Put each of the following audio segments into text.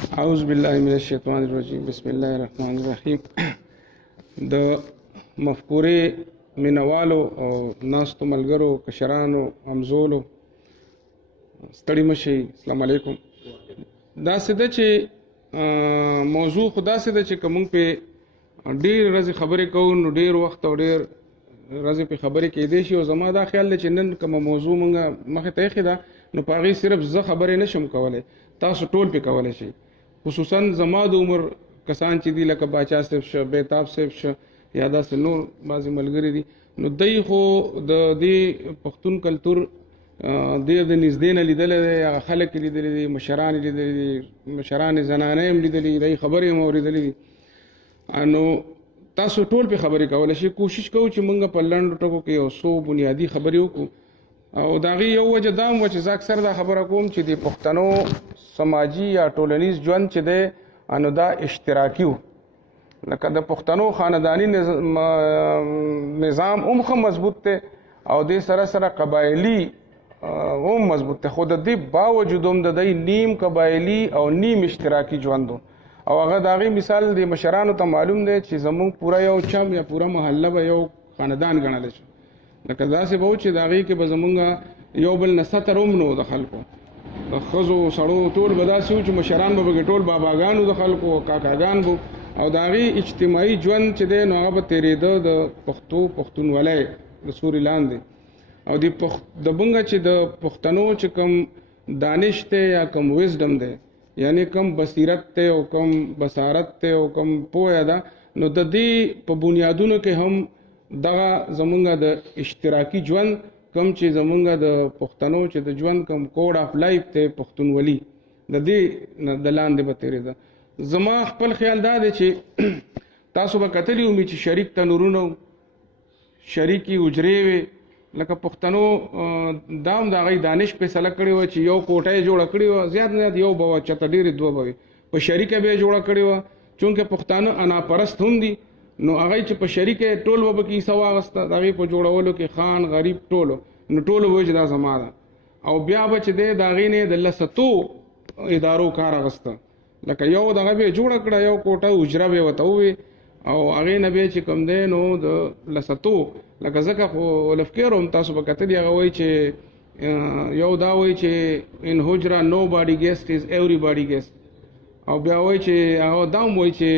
اعوذ بالله من الشیطان الرجیم بسم الله الرحمن الرحیم. د مفکورې مینوالو او ناستو ملګرو کشرانو همزولو ستړي مشئ، السلام علیکم. داسې ده چې موضوع خو داسې ده چې که موږ پې ډېر ورځې خبرې کوو نو ډېر وخت او ډېر ورځې پې خبرې کېدی شي، او زما دا خیال دی چې نن کومه موضوع موږ مخې ته ایښې ده نو په هغې صرف زه خبرې نشم کولی، تاسو ټول پې کولی شئ. خصوصا زما د عمر کسان چې دي لکه باچا صاحب شه، بیتاب صاحب شه، یا داسې نور بعضې ملګري دي، نو دی خو د دې پښتون کلتور دی د نږدې نه لیدلی دی، هغه خلک یې لیدلی دي، مشران یې لیدلی دي، مشران زنانه هم لیدلي دي، خبرې هم اورېدلې دي. نو تاسو ټول پې خبرې کولی شئ. کوشش کوو چې موږ په لنډو ټکو کې یو څو بنیادي خبرې وکړو، او د هغې یو وجه دا هم وه چې زه اکثر دا خبره کوم چې د پښتنو سماجي یا ټولنیز ژوند چې دی نو دا اشتراکي و. لکه د پښتنو خانداني نظام هم ښه مضبوط دی او دې سره سره قبایلي هم مضبوط دی، خو د دې باوجود هم د دی نیم قبایلي او نیم اشتراکي ژوند و. او هغه د هغې مثال د مشرانو ته معلوم دی چې زموږ پوره یو چم یا پوره محله به یو خاندان ګڼلی شي. لکه داسې به و چې د هغې کې به زمونږ یو بل نه ستر هم نه و د خلکو، د ښځو سړو ټول به داسې و چې مشران به پکې ټول باباګان د خلکو او کاکاګان به، او د هغې اجتماعي ژوند چې دی نو هغه به تېرېده د پښتونولۍ د سوري لاندې. او د مونږ چې د پښتنو چې کوم دانش دی یا کوم وزډم دی، یعنی کم بصیرت دی او کم بصارت دی او کم پوهه ده، نو د دې په بنیادونو کې هم دغه زمونږ د اشتراکي ژوند کم چې زمونږ د پښتنو چې د ژوند کم کوډ آف لایف دی پښتونولي، د دې د لاندې به تېرېده. زما خپل خیال دا دی چې تاسو به کتلي ومي چې شریک تنورونه شریکې حجرې وې، لکه پښتنو دا هم د هغې دانش فیصله کړې وه چې یو کوټه یې جوړه کړې وه، زیات نه زیات یو به وه، چېرته ډېرې دوه به وي، په شریکه به یې جوړه کړې وه. چونکې پښتانه اناپرست هم دي، نو هغه چې په شریکه ټول به پکې حصه واخسته د هغې په جوړولو کې، خان غریب ټولو، نو ټولو به وایي چې دا زما ده. او بیا به چې دی د هغې نه د لسطو ادارو کار اخسته، لکه یو دغه به یې جوړه کړه، یو کوټه حجره به یې ورته ووې، او هغې نه بیا چې کوم دی نو د لسطو، لکه ځکه خو ولفکیر هم تاسو به کتلي هغه وایي چې یو دا وایي چې ان حجره نو باډي ګیسټ از ایوری باډي ګیسټ، او بیا وایي چې هغه دا هم وایي چې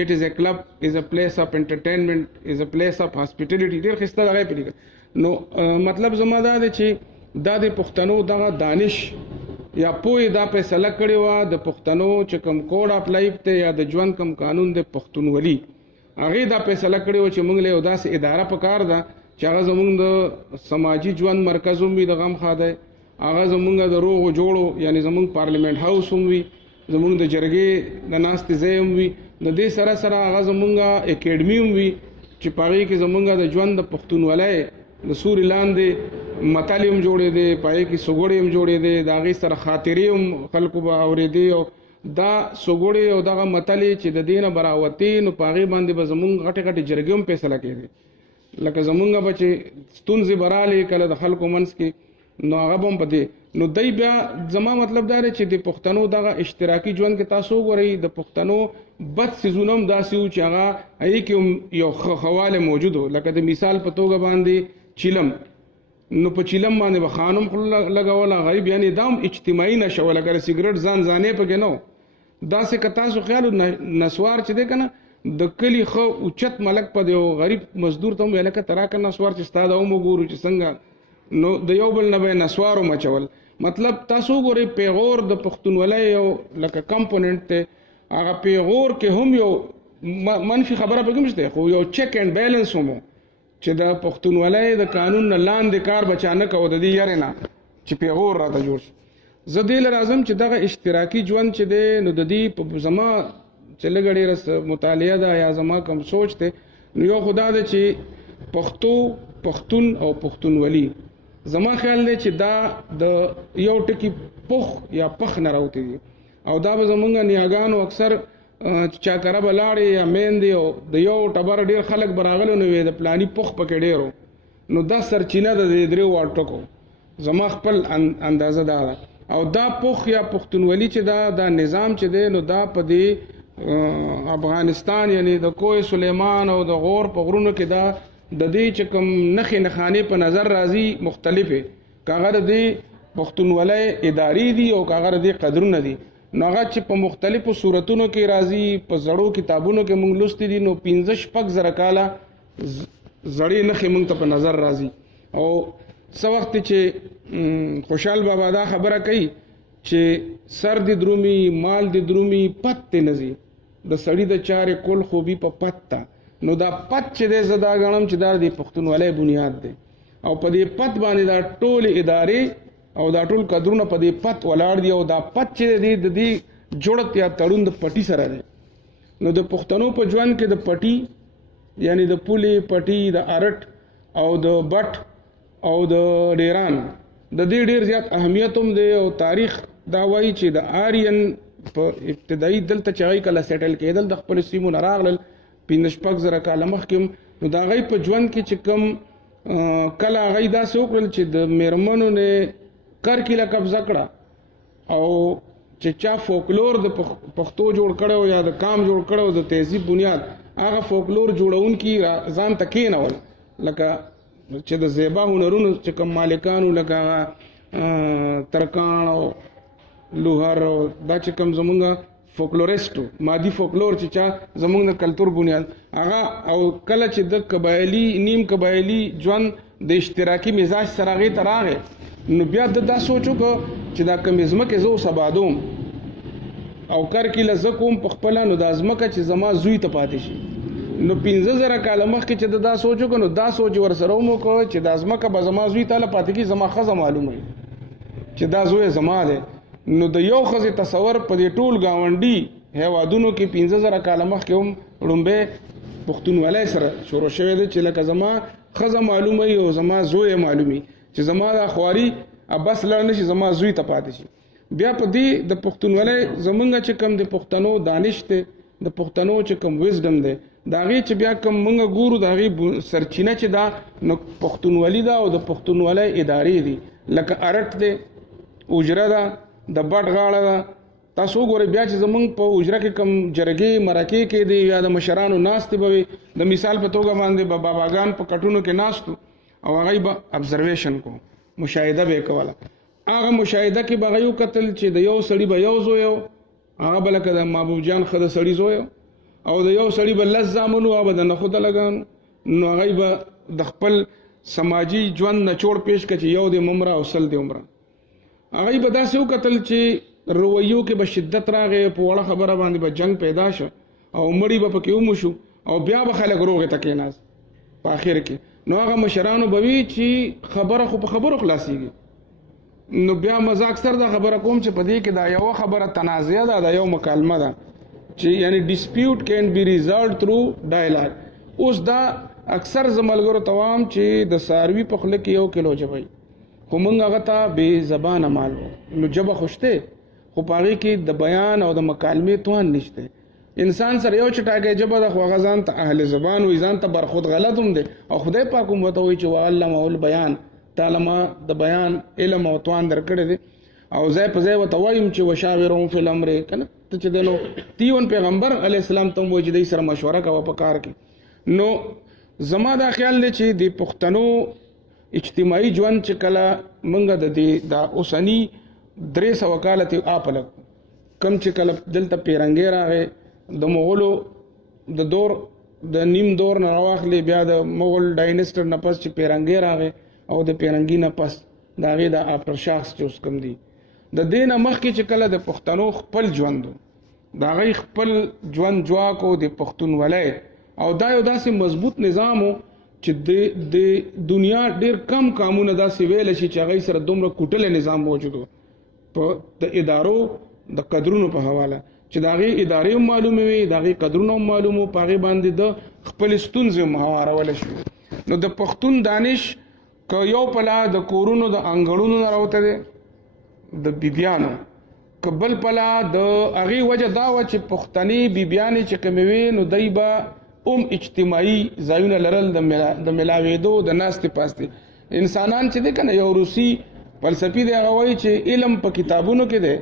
اٹ از اے کلب از اے پلیس اف انټرټینمنټ از اے پلیس اف هاسپټیلیټي، ډېر ښایسته هغه یې پرې کړه. نو مطلب زما دا دی چې دا د پښتنو دغه دانش یا پوهې دا فیصله کړې وه د پښتنو چې کوم کوډ آف لایف دی یا د ژوند کوم قانون دی پښتونولي، هغې دا فیصله کړې وه چې موږ له یو داسې اداره پکار ده چې هغه زموږ د سماجي ژوند مرکز هم وي د غمخا دی، هغه زموږ د روغو جوړو یعنی زموږ پارلیمنټ هاوس هم وي، زموږ د جرګې د ناستې ځای هم وي، د دې سره سره هغه زموږ اکیډمي هم وي چې په هغې کې زموږ د ژوند د پښتونولۍ د سوري لاندې متلې هم جوړېدې، په هغې کې سوګوړې هم جوړېدې، د هغې سره خاطرې هم خلکو به اورېدې، او دا سوګوړې او دغه متلې چې د دې نه به راوتې نو په هغې باندې به زموږ غټې غټې جرګې هم فیصله کېدې. لکه زموږ به چې ستونزې به رالې کله د خلکو منځ کې، نو هغه به هم په دې، نو دی بیا زما مطلب دا دی چې د پښتنو دغه اشتراکي ژوند کې تاسو وګورئ د پښتنو بد څیزونه هم داسې وو چې هغه هغې کې هم یو ښه موجود و. لکه د مثال په توګه باندې چیلم، نو په چیلم باندې به خان هم لګوله، غریب یعنې دا هم اجتماعي نشه وه، لکه د سګرټ ځانې پکې نه و. داسې که تاسو خیال نسوار چې دی که نه د کلي ښه اوچت ملک په یو غریب مزدور ته هم ویل که ته راکړه نسوار چې ستا دا هم وګورو چې څنګه، نو د یو بل نه به یې نسوار هم اچول. مطلب تاسو وګورئ پیغور د پښتونولۍ یو لکه کمپوننټ دی، هغه پیغور کې هم یو منفي خبره پکې هم شته، خو یو چیک اینډ بیلنس هم و چې د پښتونولۍ د قانون نه لاندې کار به چا نه کوو د دې یارې نه چې پیغور راته جوړ شي. زه دې له راځم چې دغه اشتراکي ژوند چې دی نو د دې په زما چې لږه ډېره مطالعه ده یا زما کوم سوچ دی، نو یو خو دا ده چې پښتون او پښتونولي زما خیال دی چې دا د یو ټکي پخ یا پخ نه راوتې دي، او دا به زمونږ نیاګانو اکثر چا کره به لاړې یا میندې او د یو ټبر ډېر خلک به راغلي نو وې د پلاني پخ پکې ډېر و، نو دا سرچینه ده د دې درېو واړو ټکو. زما خپل اندازه دا ده او دا پوخ یا پښتونولي چې دا نظام چې دی نو دا په دې افغانستان یعنی د کوه سلیمان او د غور په غرونو کې دا د دې چې کوم نخې نخانې په نظر راځي مختلفه کاغه د پښتونولۍ اداري دي او کاغه د قدرونه دي نو هغه چې په مختلفو صورتونو کې راځي په زړو کتابونو کې مونږ لوستي دي نو 15 زره کاله زړې نخې مونږ ته په نظر راځي او څه وخت چې خوشحال بابا دا خبره کوي چې سر دی درومي مال دی درومي پت نه زی د سړی د چارې کول خوبي په پت نو دا پت چې د زدا غنم چې دا د پښتونولۍ بنیاد دی او په دې پت باندې دا ټول ادارې او دا ټول قدرونه په دې پت ولاړ دي او دا پت چې دی د دې جوړت یا تړون د پټي سره دی نو د پښتنو په ژوند کې د پټي یعنی د پولې پټي د ارټ او د بټ او د ډیران د دې ډیر زیات اهمیت هم دی او تاریخ دا وایي چې د آرین په ابتدایي دلته چې هغوی کله سیټل کېدل د خپلو سیمو نه راغلل 15 زره کاله مخکې نو د هغوی په ژوند کې چې کوم کله هغوی داسې وکړل چې د میرمنو نه کرکیله قبضه کړه او چې چا فولکلور د پښتو جوړ کړو یا د کام جوړ کړو د تهذیب بنیاد هغه فولکلور جوړونکي ځان ته کېنول لکه چې د زیبا هنرونو چې کوم مالکانو لکه ترکان او لوهر او دا چې کوم زمونږ فولکلوریسټو مادي فولکلور چې چا زمونږ د کلتور بنیاد هغه او کله چې د قبایلي نیم قبایلي ژوند د اشتراکي مزاج سره هغې ته راغی نو بیا دا سوچ وکړو چې دا کوم ځمکې زه اوس آبادوم او کرکیله زه کوم په خپله نو دا ځمکه چې زما زوی ته پاتې شي نو 15 زره کاله مخکې چې دا سوچ وکړو نو دا سوچ ورسره هم وکړو چې دا ځمکه به زما زوی ته پاتې کېږي زما ښځه معلومه وي چې دا زوی زما دی نو د یو ښځې تصور په دې ټول ګاونډي هیوادونو کې 15 زره کاله مخکې هم لومبی پښتونولۍ سره شروع شوی دی چې لکه زما ښځه معلومه وي او زما زوی معلومي چې زما دا خواري بس لړ نشي زما زوی ته پاتې شي بیا په دې د پښتونولۍ زمونږ چې کوم د پښتنو دانش دی د پښتنو چې کوم وزډم دی د هغې چې بیا کوم مونږ ګورو د هغې سرچینه چې دا نو پښتونولي ده او د پښتونولۍ ادارې دي لکه ارټ دی اجره ده د بټ غاړه ده تاسو وګورئ بیا چې زمونږ په اجره کې کوم جرګې مرکې کې دی یا د مشرانو ناستې به وي د مثال په توګه باندې به باباګان په کټونو کې ناستو او هغوی به ابزرویشن کو مشاهده به کوله هغه مشاهده کې به هغوی وکتل چې د یو سړي به یو زوی هغه به لکه د محبوب جان ښه د سړي زوی او د یو سړي به 10 زامن هغه به د نخوده لګان نو هغوی به د خپل سماجي ژوند نچوړ پیش کړه چې یو د ممره او سل د عمره هغوی به داسې وکتل چې رویو کې به شدت راغی په وړه خبره باندې به جنگ پیدا شو او مړي به پکې وموشو او بیا به خلک روغې ته کېناست په آخر کې نو هغه مشرانو به وي چې خبره خو په خبرو خلاصېږي نو بیا مزه اکثر دا خبره کوم چې په دې کې دا یوه خبره تنازعه ده دا یو مکالمه ده چې یعنی ډسپیوټ کین بی ریزالوډ تھرو ډایلاګ اوس دا اکثر زه ملګرو ته وایم چې د څاروي په خوله کې 1 کیلو ژبه وي خو موږ هغه ته بې زبانه مال وو نو ژبه خو شته خو په هغې کې د بیان او د مکالمې توان نشته انسان سره یو چټاکۍ ژبه ده خو هغه ځان ته اهل زبان وي ځان ته برخود غلط هم دی او خدای پاک هم ورته وایي چې وعلمه البیان تعالی ما د بیان علم او توان درکړی دی او ځای په ځای ورته وایم چې وشاورهم فی الامر که نه ته چې دی نو تیون پیغمبر علیه السلام ته هم وایي چې دی سره مشوره کوه په کار کې نو زما دا خیال دی چې د پښتنو اجتماعي ژوند چې کله موږ د دې دا اوسني 300 کاله تې آپلک کم چې کله دلته پیرنګۍ راغی د مغولو د دور د نیم دور نه راواخلې بیا د مغول ډاینسټر نه پس چې پیرنګۍ راغی او د پیرنګي نه پس د هغې د آفټر شاکس چې اوس کوم دي د دې نه مخکې چې کله د پښتنو خپل ژوند د هغوی خپل ژوند جواک و د پښتونولۍ او دا یو داسې مضبوط نظام و چې د دنیا ډېر کم کامونه داسې ویلی شي چې هغوی سره دومره کوټلی نظام موجود و په د ادارو د قدرونو په حواله چې د هغې ادارې هم معلومې وي د هغې قدرونه هم معلوم وو په هغې باندې د خپلې ستونزې هم هوارولی شوې نو د پښتون دانش که یو پلا د کورونو د انګړونو نه راوته دی د بیبیانو که بل پلا د هغې وجه دا وه چې پښتنې بیبیانې چې کومې وې نو دی به اجتماعي ځایونه لرل د ملاوېدو د ناستې پاستې انسانان چې دی که نه یو روسي فلسفي دی هغه وایي چې علم په کتابونو کې دی،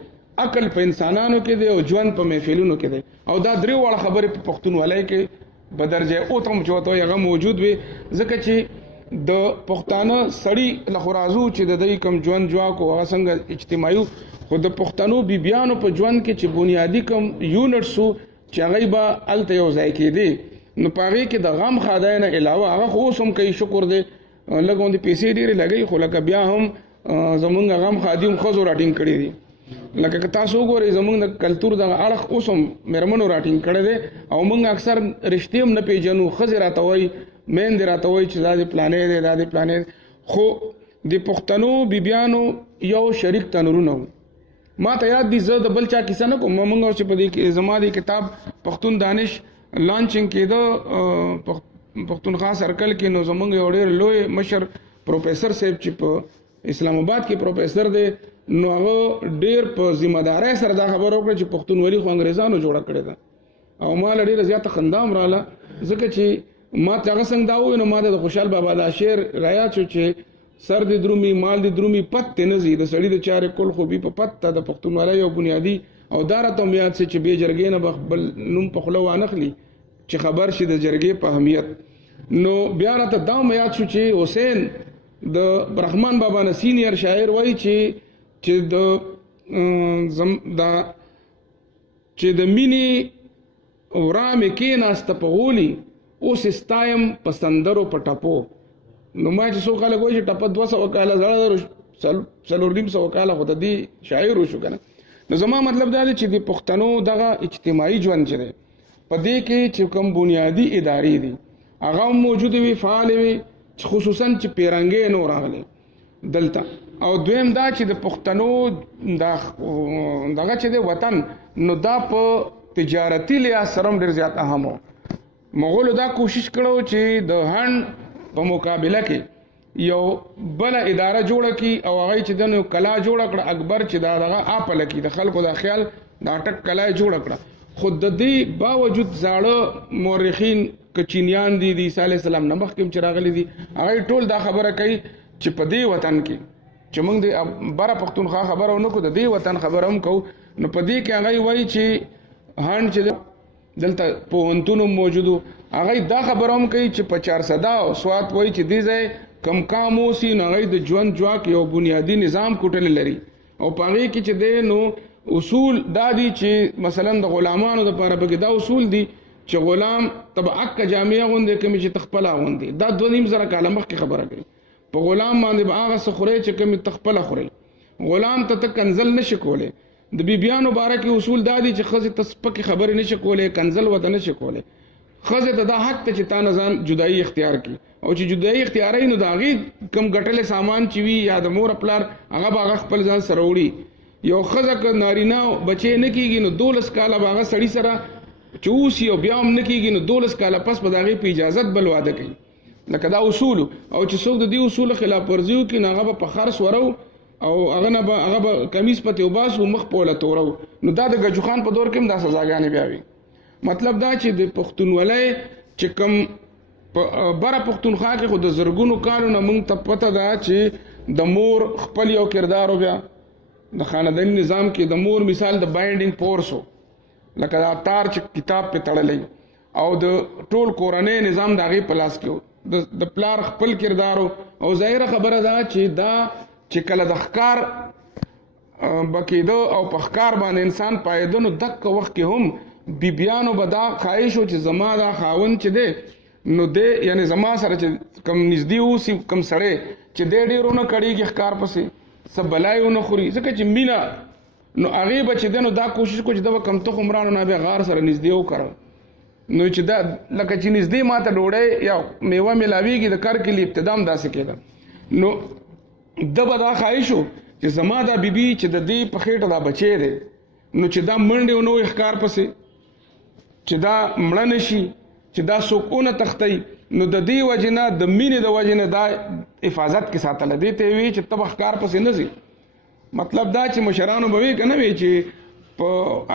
عقل په انسانانو کې دی، او ژوند په محفلونو کې دی. او دا درې واړه خبرې په پښتونولۍ کې په درجه او تم چوته هغه موجود وي، ځکه چې د پښتانه سړی له خرازو چې د دې کم ژوند جواک او هغه څنګه اجتماعي، خو د پښتنو بیبیانو په ژوند کې چې بنیادی کم یونټسو چې هغه به الته یو ځای کېدی، نو پاره کې د غم خدای نه علاوه هغه خو سم کوي، شکر دی لګون دي پیسې ډېرې لګي، خو لکه بیا هم زمونږ غم خادم خزو راټینګ کړی دي. لکه تاسو وګورئ زمونږ د کلچر د اړخ اوسم مرمنو راټینګ کړی دی، او موږ اکثر رښتې هم نه پیژنو. ښځې راته وایي، میندې راته وایي چې دا د پلانې دی، دا د پلانې دی. خو د پښتنو بیبیانو یو شریک تنورونه وو. ما ته یاد دي، زه د بل چا کیسه نه کوم، موږ چې په دې زما د کتاب پښتون دانش لانچینګ کېده پښتونخوا سرکل کې، نو زمونږ یو ډېر لوی مشر پروفیسر صاحب چې په اسلام آباد کې پروفیسر دی، نو هغه ډېر په ذمہ دارۍ سره دا خبره وکړه چې پښتونولي خو انګریزانو جوړه کړې ده. او ما له ډېره زیاته خندا هم راله، ځکه چې ما ته هغه څنګه دا ووایي، نو ما ته د خوشحال بابا دا شعر رایاد شو چې سر دې درومي مال دې درومي پت ته نه ځي، د سړي د چارې کل خوبي په پت ته د پښتونولۍ یو بنیادي. او دا راته هم یاد سي چې بې جرګې نه به خپل نوم په خوله وانخلي چې خبر شي د جرګې په اهمیت. نو بیا راته دا هم یاد شو چې حسین د رحمان بابا نه سینیر شاعر وایي چې د مینې ورامې کېناسته په غولي، اوس ستایم په سندرو په ټپو. نو ما چې څو خلک وایي چې ټپه 200 کاله زړه 450 کاله خو د دې شاعر وشو که نه. نو زما مطلب دا دی چې د پښتنو دغه اجتماعي ژوند چې دی په دې کې چې کوم بنیادي ادارې دي هغه هم موجودې وي، فعالې وي، خصوصا چې پیرنګې نو راغلی دلته. او دویم دا چې د پښتنو دغه چې د وطن نو دا په تجارتي لحاظ سره هم ډېر زیات اهم و. مغولو دا کوشش کړو چې د هند په مقابله کې یو بل اداره جوړه کی، او هغه چې دنو کلا جوړه کړه اکبر چې دا دغه اپل کی د خلکو د خیال دا ټک کلا جوړه کړه. خود د دې باوجود زاړه مورخین کچینیان دي د عیسی علی السلام نه مخکې چې راغلي دي، هغه ټول دا خبره کوي چې په دې وطن کې چې موږ د بره پښتونخوا خبره ونه کو، د دې وطن خبره هم کو. نو په دې کې هغه وایي چې هند چې دلته پوهنتون موجودو، هغه دا خبره هم کوي چې په 400 او سوات وایي چې دې ځای کم کام اوسي، نو هغه د ژوند جواک یو بنیادی نظام کوټل لري. او په هغې کې چې دی نو اصول دا دي چې مثلا د غلامانو دپاره پکې دا اصول دي چې غلام تب اکه جامعه غوندې کومې چې تخپله غوندې، دا 2.5 کاله مخکې خبره کوي. په غلام باندې به هغه څه خورئ چې کومې تخپله خورئ. غلام ته کنزل نشي کولی. د بیبیانو باره کې اصول دا دي چې ښځې ته سپکې خبرې نشي کولی، کنزل ورته نشي کولی. ښځې ته دا حق ته چې تا نه ځان جدایي اختیار کړي، او چې جدایي اختیاروي نو د هغې کوم ګټلې سامان چې وي یا د مور پلار هغه به هغه خپل ځان سره وړي. یو ښځه که نارینه بچی نه کېږي نو 12 کاله به هغه سړي سره چې اوسي، او بیا هم نه کېږي نو 12 کاله پس به د هغې په اجازت بل واده کوي. لکه دا اصولو، او چې څوک د دې اصولو خلاف ورزي وکړي نو هغه به په خرڅ ورو، او هغه به کمیس پتې وباسو، مخ په وله تورو. نو دا د ګجو خان په دور کې هم دا سزاګانې بیا وي. مطلب دا چې د پښتونولۍ چې کوم بره پښتونخوا کې خو د زرګونو کالو نه موږ ته پته ده چې د مور خپل یو کردار و. بیا د خانداني نظام کې د مور مثال د بایندینګ فورس و، لکه دا تار چې کتاب په تړلی، او د ټول کورنۍ نظام د هغې په لاس کې و. د پلار خپل کردار و. او ظاهره خبره ده چې دا چې کله د ښکار بکېده او په ښکار باندې انسان پایده، نو دقه وخت کې هم بیبیانو به دا خواهش و چې زما دا خاوند چې دی نو دی، یعنی زما سره چې کم نږدې اوسي کم سړی چې دی ډېر ونه کړېږي ښکار پسې، څه بلای ونه خوري، ځکه چې مینه. نو هغې به چې دی نو دا کوشش کو چې دا به کم تخم رانو نه بیا غار سره نږدې وکړل، نو چې دا لکه چې نږدې ما ته ډوډۍ یا میوه میلاویږي د کار کلي ابتدا هم داسې کېده. نو ده به دا خواهش و چې زما دا بیبي چې د دې په خېټه دا بچی دی، نو چې دا منډې ونه وي ښکار پسې، چې دا مړه نه شي، چې دا څوک ونه تښتوي. نو د دې وجې نه د مینې د وجې نه دا حفاظت کې ساتله. دې ته یې وي چې ته به ښکار پسې نه ځي. مطلب دا چې مشرانو به وي که نه وي چې په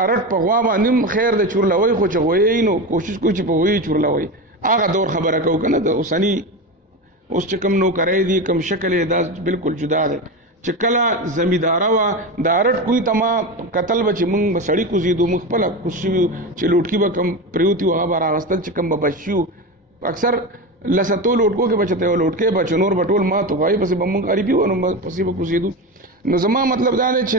ارټ په غوا باندې هم خیر د چورلوی، خو چې غویی نو کوشش کوي چې په غویی چورلوی. هغه دور خبره کوو که نه، د اوسني اوس چې کوم نوکرۍ دي کوم شکل یې دا بالکل جدا دی. چې کله زمیداره وه د ارټ کوی ته ما کتل به چې موږ به سړي کوزېدو موږ خپله کوز شوي چې لوټکي به کم پرېوتي وو هغه به راغستل چې کم به بچ شي وو اکثر لساتو لوټکو کې به چې ته یو لوټکی به چې نور به ټول مات وو هغې پسې به موږ غریبي وو نو پسې به کوزېدو نو زما مطلب دا دی چې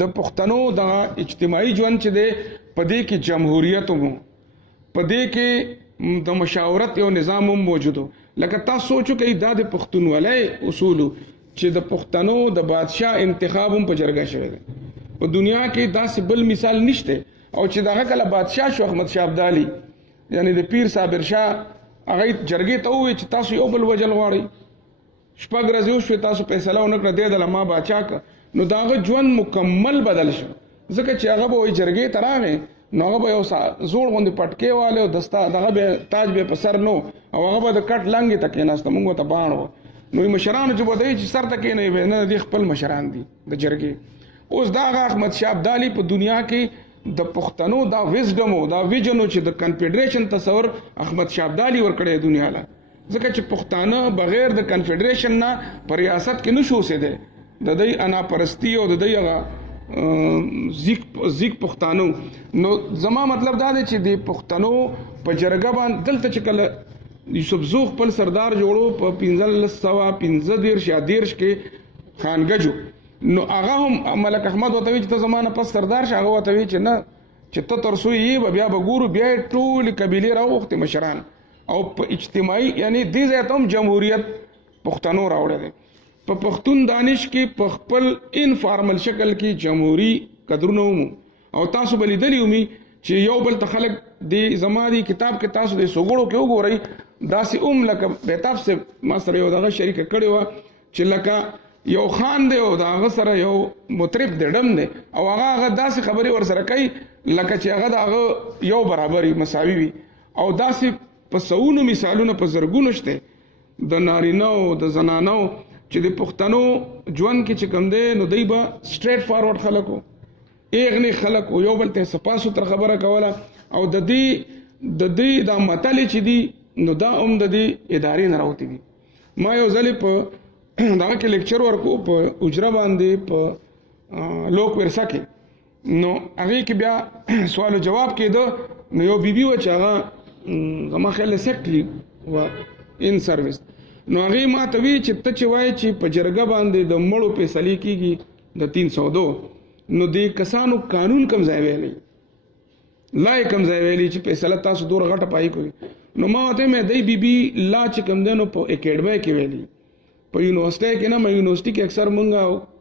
د پښتنو دغه اجتماعي ژوند چې دی په دې کې جمهوریت و په دې کې د مشاورت یو نظام هم موجود و لکه تاسو سوچو کوئ دا د پښتونولۍ اصولو چې د پښتنو د بادشاه انتخاب هم په جرګه شوی دی په دنیا کې داسې بل مثال نشته او چې دغه کله بادشاه شو احمد شاه ابدالي یعنی د پیر صابر شاه هغه جرګې ته وویل چې تاسو یو بل وجل غواړئ شپږ ورځې وشوې تاسو فیصله ونه کړه دې ډله ما باچا کړه نو د هغه ژوند مکمل بدل شو ځکه چې هغه به وایي جرګې ته راغی نو هغه به یو زوړ غوندې پټکې والی او دغه به تاج به په سر نو او هغه به د کټ لنګې ته کېناسته موږ ورته باڼ وو نو مشرانو چې به ته چې سر ته کېنوي نه دې خپل مشران دي د جرګې اوس دا هغه احمد شاه ابدالي په دنیا کې د پښتنو دا وزډم او دا ویژن چې د کنفیډریشن تصور احمد شاه ابدالي ورکړی دنیا له ځکه چې پښتانه بغیر د کنفیډریشن نه په ریاست کې نشو اوسېدی د دوی انا پرستی او د دوی هغه زیک پښتانو نو زما مطلب دا دی چې د پښتنو په جرګه باندې دلته چې کله یوسف زو خپل سردار جوړو په 1515 کې خانګجو نو هغه هم ملک احمد ورته وی چې ته زمانه پس سردار شه هغه ورته وی چې نه چې ته تر څو یې بیا به ګورو بیا ټول قبیلې راوختې مشران او په اجتماعي یعنی دې ځای ته هم جمهوریت پښتنو راوړی دی په پښتون دانش کې په خپل انفارمل شکل کې جمهوري قدرونه ومو او تاسو به لیدلی ومي چې یو بل ته خلک د زما دی کتاب کې تاسو د سوګړو کې وګورئ داسې لکه بهتاب صاحب ما سره یو دغه شریکه کړې وه چې لکه یو خان دی او د هغه سره یو مطرب دی ډم دی او هغه داسې خبرې ورسره کوي لکه چې هغه د هغه یو برابري مساوي وي او داسې په سوونو مثالونه په زرګونو شته د نارینهو د زنانو چې د پښتنو ژوند کې چې کوم دی نو دوی به سټریټ فارورډ خلک وو ایغنی خلک وو یو بل ته صفا سوتره خبره کوله او د دې دا متلې چې دي نو دا هم د دې ادارې نه راوتي دي ما یو ځلې په دغه کې لیکچر ورکو په اجره باندې په لوک ورسه کې نو هغې کې بیا سوال و جواب کېده نو یو بیبي وه چې هغه زما خیال سیکټري وه ان سروس نو هغې ما ته وی چې ته چې وایې چې په جرګه باندې د مړو فیصلې کېږي د 302 نو د کسانو قانون کم ځای ویلی لا یې کم ځای ویلی چې فیصله تاسو دوره غټه پای کوي نو ما ورته مې دی بیبي لا چې کم دی نو په اکیډمۍ کې ویلی په یونیورسټۍ کې نه مې یونیورسټۍ کې اکثر مونږ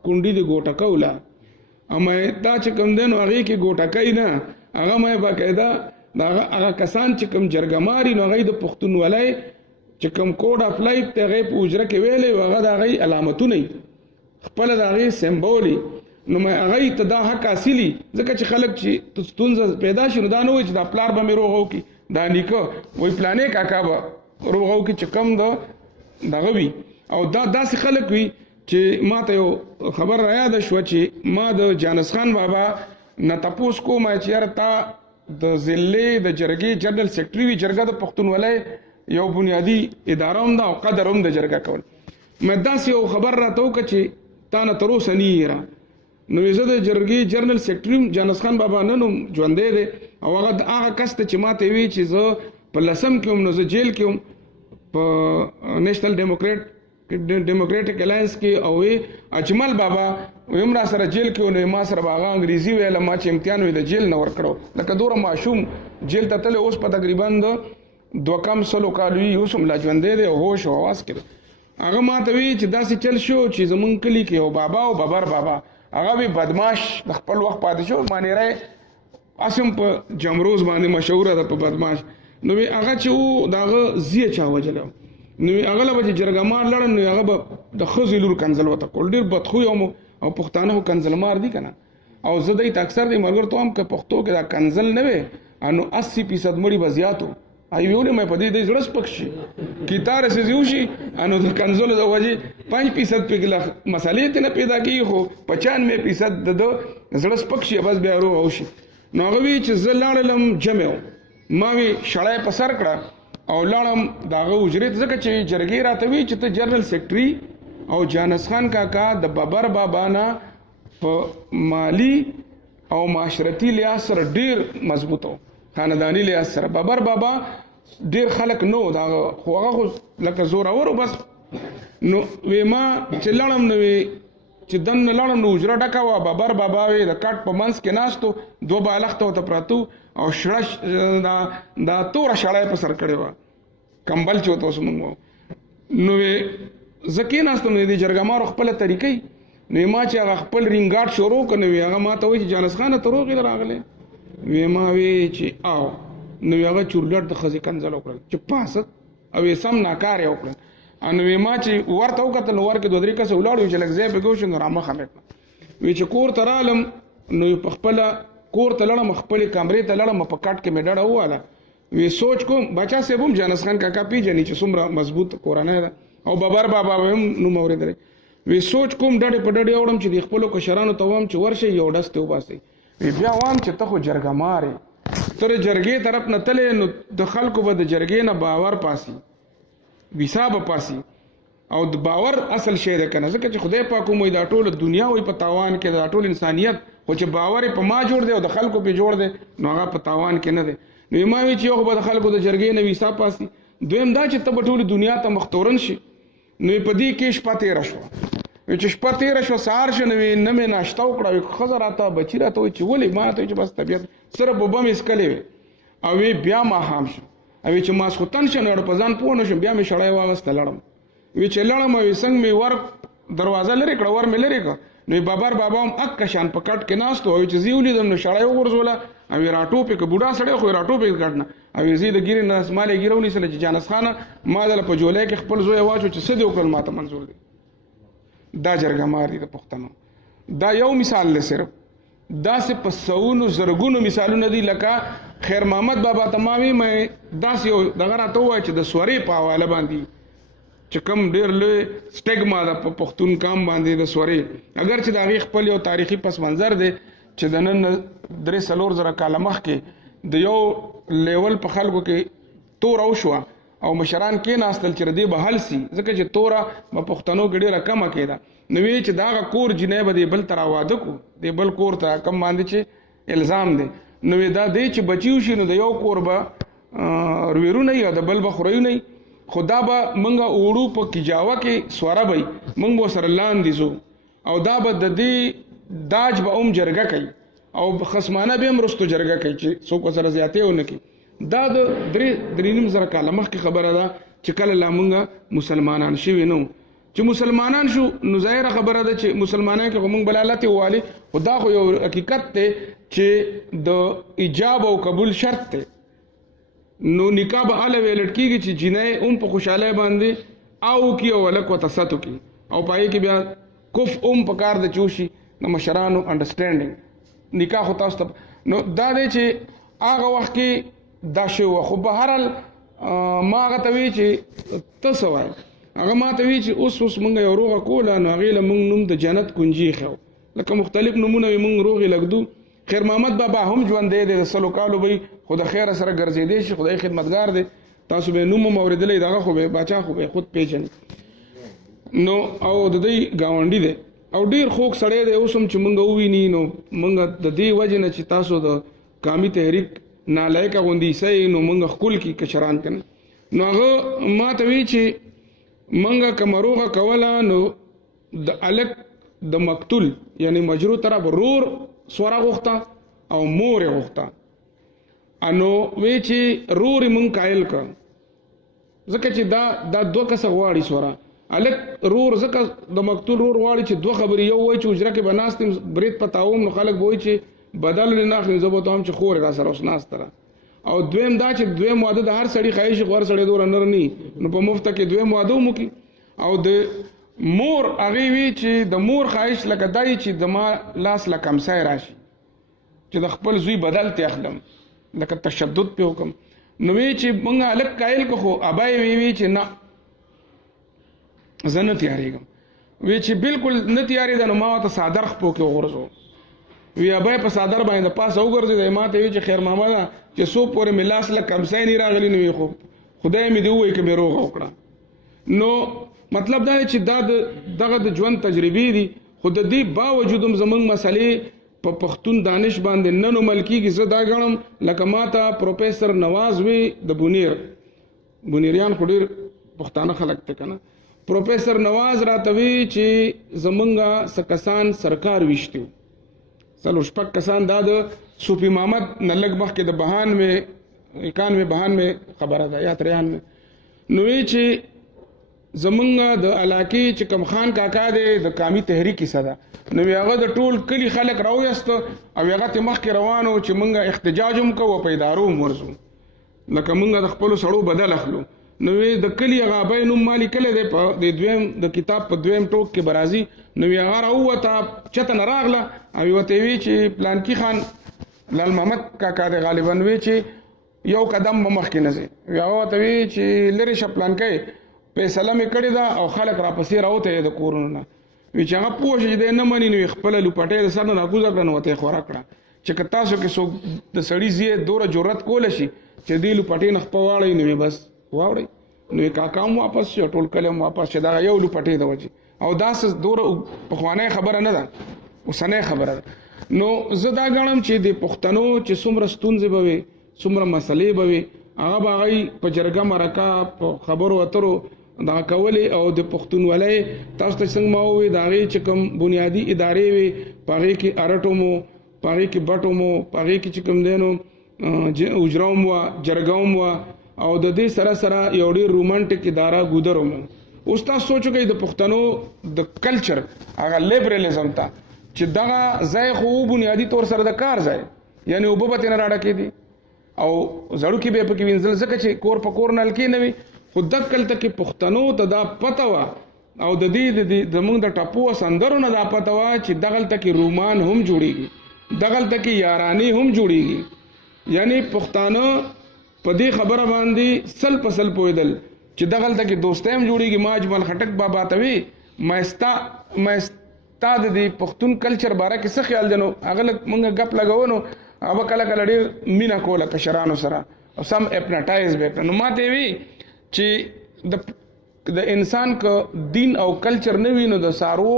کونډي د ګوټکه وله اما دا چې کم دی نو هغې کې ګوټکۍ نه هغه مې باقاعده د هغه کسان چې کم جرګماري نو هغې د پښتونولۍ چې کم کوډ اف لایف ته هغې په اجره کې ویلی هغه د هغې علامتونه یي خپله د هغې سمبول نو مې هغې ته دا حق حاصلي ځکه چې خلک چې ستونزه پیدا شي نو دا نه وایي چې دا پلار به مې روغ وکړي دا نیکه وایي پلانې کاکا به روغ وکړي چې کم دغه وي او دا داسې خلک وي چې ما ته یو خبر را یاده شوه چې ما د جانس خان بابا نه تپوس کوم چې یاره تا د ضلعې د جرګې جنرل سیکرټري وي جرګه د پښتونولۍ یو بنیادي اداره هم ده او قدر هم د جرګه کول مې داسې یو خبر راته وکړه چې تا نه تر اوسه نه یې را نو زه د جرګې جنرل سیکرټري جانس خان بابا نن هم ژوندی دی او هغه کس ته چې ما ته وی چې زه په لسم کې هم نو زه جیل کې هم په نیشنل ډیموکریټک الاینس کې او اجمل بابا هم را سره جیل کې نو ما سره هغه انګریزي ویله ما چې امتحان وی د جیل نه ورکړو لکه دوره ماشوم جیل ته تللی اوس په تقریبا د 200 کالو یې اوس هم لا ژوندی دی او هوش او حواس کې هغه ما ته وی چې داسې چل شو چې زمونږ کلي کې یو بابا او بابر بابا هغه به بدماش د خپل وخت پاتې شو مانیری اسم په جمروز باندې مشهوره ده په بدماش نو هغه چې و د هغه زیه چا وجله نو هغه له به چې جرګمار لړن نو هغه به د ښځې لور کنځل ورته کول ډېر بدخوی او پښتانه خو کنځلمار دي که نه او زه دی ته اکثر دی ملګرو ته هم که پښتو کې دا کنځل نه وی نو 80% مړي به زیات و ایولی مې په دې دی زړه سپک شي کتار رسېږي وشي نو د کنځلو د وجې 5% پکې مسالې ته نه پیدا کېږي خو 95% د ده زړه سپک شي بس بیا روغ وشي نو هغه وی چې زه لاړلم جمع ما وی شړی په سر کړه او لاړم د هغه اجرې ته ځکه چې جرګې راته وی چې ته جنرل سیکرټري او جانس خان کاکا د بابر بابا نه په مالی او معاشرتي لحاظ سره ډیر مضبوط و، خاندانی لحاظ سره. بابر بابا ډیر خلک نو دا خو هغه لکه زورور بس نو وی ما چې لړم نو چې دن لړم نو اجره ډکا وا. بابر بابا وی د کټ په منځ کې ناستو، دو بالښت ته پراتو او شړش دا تور شړای په سر کړي وا، کمبل چوت اوس مونږ نو زکی ناستم دې جرګمار خپل طریقې نو ما چې هغه خپل رینګاټ شروع کنه وی هغه ما ته وی چې جانس خان ته روغې راغله وی ما وی چې آو نو هغه چورلټ د خزي کنځل وکړل چې پاسه او سم ناکار وکړل ان وی ما چې ورته وکتل ور کې دوه درې کس ولاړو چې لږ ځای به ګوښ نو رامه خمه وی چې کور ترالم نو په خپل کور ته لړم، خپل کمرې ته لړم، په کټ کې مې ډډه واله وی سوچ کوم بچا سه بم جانس خان کاکا پیژنې چې څومره مضبوط کورانه ده او بابر بابا هم نو مورید لري. وی سوچ کوم ډډه په ډډه اورم چې د خپل کشرانو ته وام چې ورشه یو ډسته وباسي. وی بیا وام چې ته خو جرګمارې تر جرګې طرف نه تلې نو د خلکو به د جرګې نه باور پاسي، ویسا به پاسي او د باور اصل شی ده کنه، ځکه چې خدای پاک مو دا ټول دنیا وي په تاوان کې، دا ټول انسانیت خو چې باور په ما جوړ دی او د خلکو په جوړ دی نو هغه په تاوان کې نه دی. نو ما وی چې یو به د خلکو د جرګې نه ویسا پاسي، دویم دا چې ته ټول دنیا ته مختورن شي. نو په دې کې شپه تیر شو، چې شپه تیر شو سهار شو نو نه مې ناشته وکړه، خزر راته بچی راته چې ولې ما ته چې بس طبیعت سره بوبم اسکلې وي او بیا ما هم شو او چې ما سخوتن شو نو په ځان پوه نشم، بیا مې شړای واغسته لړم. وی چې لړم او څنګه مې ور دروازه لري کړه ور مې لري کړه نو بابر بابا هم اک شان په کټ کې ناستو او چې زیولې دم نو شړای وګرځوله او راټو په بوډا سړی خو راټو په کټنه او زی د ګیرې نه اسماله ګیرونی سره چې جانس خان ما دل په جولای کې خپل زوی واچو چې سده وکړل ماته منظور دی. دا جرګمار دي د پښتنو. دا یو مثال له صرف دا سه په سونو زرګونو مثالونه دي، لکه خیر محمد بابا تمامي مې داس یو دغه راته وای چې د سوري په حواله باندې چې کم ډیر له سټیګما د پښتون کام باندې د سوري اگر چې د خپل یو تاریخي پس منظر دی چې د نن 300 کال مخکې د یو لیول په خلکو کې تور او شو او مشران کې ناستل چې ردی به حل سي، ځکه چې تورا په پښتنو کې ډیره کمه کېده. نو وی چې دا کور جنې به دی بل تر واده کو دی بل کور ته کم باندې چې الزام دی. نو دا دی چې بچیو شي نو د یو کور به رویرو نه یا د بل به خوري نه، خدا به منګه اوړو په کیجاوه کې سواره به منګ سره لاندې زو او دا به د دې داج به جرګه کوي او خصمانه به هم رستو جرګه کوي چې څوک سره زیاتې ونه کی. دا د 3.5 کال مخکې خبره ده چې کله لا مونږ مسلمانان شوي نو چې مسلمانان شو نو ظاهره خبره ده چې مسلمانان کې مونږ بلالته والی، خدا خو یو حقیقت ته چې د ایجاب او قبول شرط ته نو نکاح به اله ویلټ کیږي چې جنې په خوشاله باندې او کی او لک وتساتو کی او پای کې بیا کف پکار د چوشي د مشرانو انډرستانډینګ نکاح هو تاسو نو دا دی چې هغه وخت کې دا شو. خو به هرل ما هغه ته وی چې تاسو وای هغه ما ته وی چې اوس مونږ یو روغه کوله نو هغه له مونږ نوم د جنت کنجي خو لکه مختلف نمونه مونږ روغي لګدو. خیر محمد بابا هم ژوند دی د سلو کالو به خدای خیر سره ګرځیدي شي، خدای خدمتگار دی، تاسو به نوم موردلې دغه خو به بچا خو به خود پیژني نو او د دې گاونډي دی او ډیر خوک سړی دی. اوسم چې مونږ وویني نو مونږ د دې وجه نه چې تاسو د قومي تحریک نالایق غوندي سي نو مونږ خپل کی کشران کنه نو هغه ما ته وی چې مونږه کمروغه کوله نو د الک د مقتول یعنی مجرور طرف رور سورا غوخته او مور غوخته انو وی چې رور مونږ قائل ک ځکه چې دا دوه کس غواړي سورا الک رور ځکه د مقتول رور غواړي چې دوه خبري یو وای چې اجره کې بناستم بریت پتاوم نو خلک وای چې بدل نه اخلي زبوته هم چې خور را سره اوس ناستره او دویم دا چې دویم واده د هر سړي خایش غوړ سړي دور اندر ني نو په مفت کې دویم واده مو کی او د مور هغه وی چې د مور خایش لکه دای چې د ما لاس لکم سای راشي چې د خپل زوی بدل ته اخلم لکه تشدد په حکم نو وی چې مونږه الک قائل کو خو ابای وی چې نه زنه تیاریږم وی چې بالکل نه تیاری د نو ما ته صادر خپو کې ورزو وی ابای په صادر باندې پاس وګرځي د ماته وی چې خیر محمد چې سو پورې ملاس له کمسای نه راغلی نو خو خدای مې دی وای چې مې روغ وکړه نو مطلب دا چې دا دغه د ژوند تجربې دي، خو د دې باوجود هم زمونږ مسلې په پښتون دانش باندې نن عمل کېږي. زه دا ګڼم لکه ما ته پروفیسر نواز وی د بونیریان خو ډېر پښتانه خلک ته که نه، پروفیسر نواز راته وی چې زمونږ څه کسان سرکار ویشتي وو، 4-5 کسان، دا د صوفي محمد نه لږ مخکې د 91 خبره ده یا 93. نو وی چې زمونږ د علاقې چې کم خان کاکا دی د قامي تحریک کیسه ده، نو هغه د ټول کلی خلک راویست او هغه ته مخکې روانو چې مونږ احتجاج هم کوو په ادارو هم ورځو لکه مونږ د خپلو سړو بدل اخلو. نو د کلی هغه ابۍ نوم ما لیکلی دی په د کتاب په 2م ټوک کې به راځي. نو هغه راووته چته نه راغله او ورته وی چې پلانکي خان لال محمد کاکا دی غالبا وی چې یو قدم به مخکې نه ځي. هغه ورته وی چې لرې شه پلانکی فیصله مې کړې ده او خلک راپسې راوته د کورونو نه. وی چې هغه پوه شي چې دی نه مني نو یې خپله لوپټۍ د سر نه راکوزه کړه نو ورته یې خوره کړه چې که تاسو کې څوک د سړي زیه دوره جرأت کولی شي چې دې لوپټۍ نه خپه واړئ نو یې بس واوړئ. نو یې کاکا هم واپس شي او ټول کلی هم واپس شي دغه یو لوپټۍ د وجې. او داسې دوره پخوانی خبره نه ده، اوسنۍ خبره ده. نو زه دا ګڼم چې د پښتنو چې څومره ستونزې به وي، څومره مسلې به وي، هغه به هغوی په جرګه مرکه په خبرو اترو دغه کولې او د پښتونولۍ تاسو ته څنګه ما وویل د هغې چې کوم بنیادي ادارې وي په هغې کې ارټ هم و، په هغې کې بټ هم و، په هغې کې چې کوم دی نو اجره هم وه، جرګه هم وه، او د دې سره سره یو ډېر رومانټیک اداره ګودر هم و. اوس تاسو سوچ وکړئ د پښتنو د کلچر هغه لیبرلیزم ته چې دغه ځای خو بنیادي طور سره د کار ځای یعنې اوبه به ترېنه راډکېدي او زړوکي به یې پکې وینځل ځکه چې کور په کور نلکې نه وي. خو دکلته کې پښتنو ته دا پته وه او د دې زمونږ د ټپو او سندرو نه دا پته وه چې دغلته کې رومان هم جوړېږي، دغلته کې یارانې هم جوړېږي. یعنی پښتانه په دې خبره باندې سل په سل پوهېدل چې دغلته کې دوستی هم جوړېږي. ما اجمل خټک بابا ته وی ما ستا د دې پښتون کلچر باره کې څه خیال دی؟ نو هغه لږ مونږ ګپ لګوو نو هغه کله کله ډېر مینه کوله کشرانو سره او سم اپنټایز به کړه. نو ما ته وی چې د انسان که دین او کلچر نه وي نو د سارو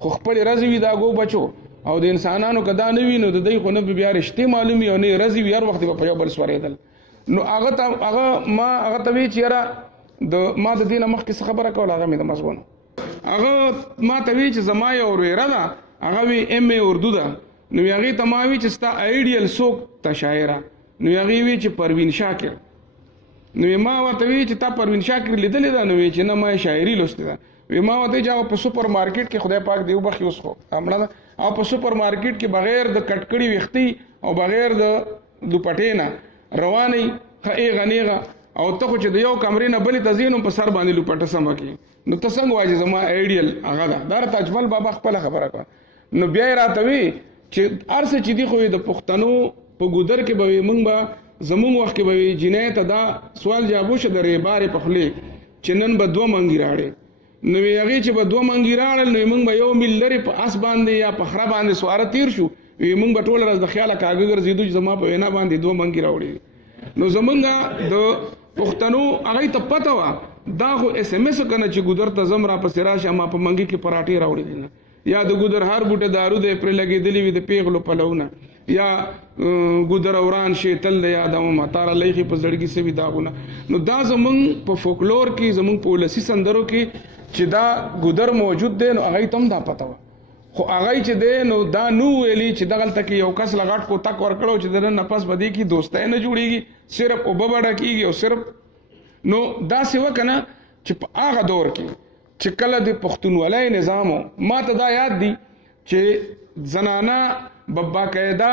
خو خپلې رزې وي د هغو بچو او د انسانانو که دا نه وي نو د دوی خو نه به بیا رشتې معلوم وي او نه یې رزې وي، هر وخت به په یو بل سورېدل. نو هغه ما هغه ته وی چې یاره ما د دې نه مخکې څه خبره کوله هغه مې د مضمون هغه ما ته وی چې زما یو ورېره ده هغه وی MA اردو ده. نو هغې ته ما وی چې ستا آیډیل څوک ته شاعره؟ نو هغې وی چې پروین شاکر. نو ما ورته وی چې تا پروین شاکر لیدلې ده؟ نو وی چې نه ما یې شاعري لوستې ده. ما ورته چې هغه په سوپر مارکیټ کې خدای پاک دې وبخښي اوس خو مړه ده، او په سوپر مارکیټ کې بغیر د کټکړي ویښتې او بغیر د دوپټې نه روانئ ښه ایغه نیغه او ته خو چې د یو کمرې نه بلې ته ځې نو په سر باندې لوپټه سمه کړي. نو ته څنګه وایې چې زما آیډیل هغه ده؟ دا راته اجمل بابا خپله خبره کړه. نو بیا یې راته وی چې هر څه چې دي خو د پښتنو په ګودر کې به وي مونږ به زمونږ وخت کې به وي جینۍ ته دا سوال جواب وشه د ریبارې په خولې چې نن به 2 منګي راړې. نو وی هغې چې به 2 منګي راړل نو مونږ به 1 میل لرې په اس باندې یا په خره باندې سواره تیر شو. وی مونږ به ټوله ورځ د خیاله کاږه ګرځېدو چې زما په وینا باندې 2 منګي راوړي. نو زمونږ د پښتنو هغې ته پته وه دا خو SMS که نه چې ګودر ته ځم راپسې راشه ما په منګي کې پراټې راوړي دي نه، یا د ګودر هر بوټه دارو دی پرې لګېدلي وي د پیغلو پلونه، یا ګودر اوران شیتل د یادومه تاره لیخي په زړګي سوي داغونه. نو دا زمونږ په فولکلور کې زمونږ په ولسي سندرو کې چې دا ګودر موجود دی نو هغې ته هم دا پته وه. خو هغې چې دی نو دا نو ویلي چې دغلته کې یو کس له غټ کوتک ورکړو چې د نن نه پس به دې کې دوستی نه جوړېږي، صرف اوبه به ډکېږي او صرف. نو داسې وکړه نه چې په هغه دور کې چې کله د پښتونولۍ نظام ما ته دا یاد دي چې زنانه به باقاعده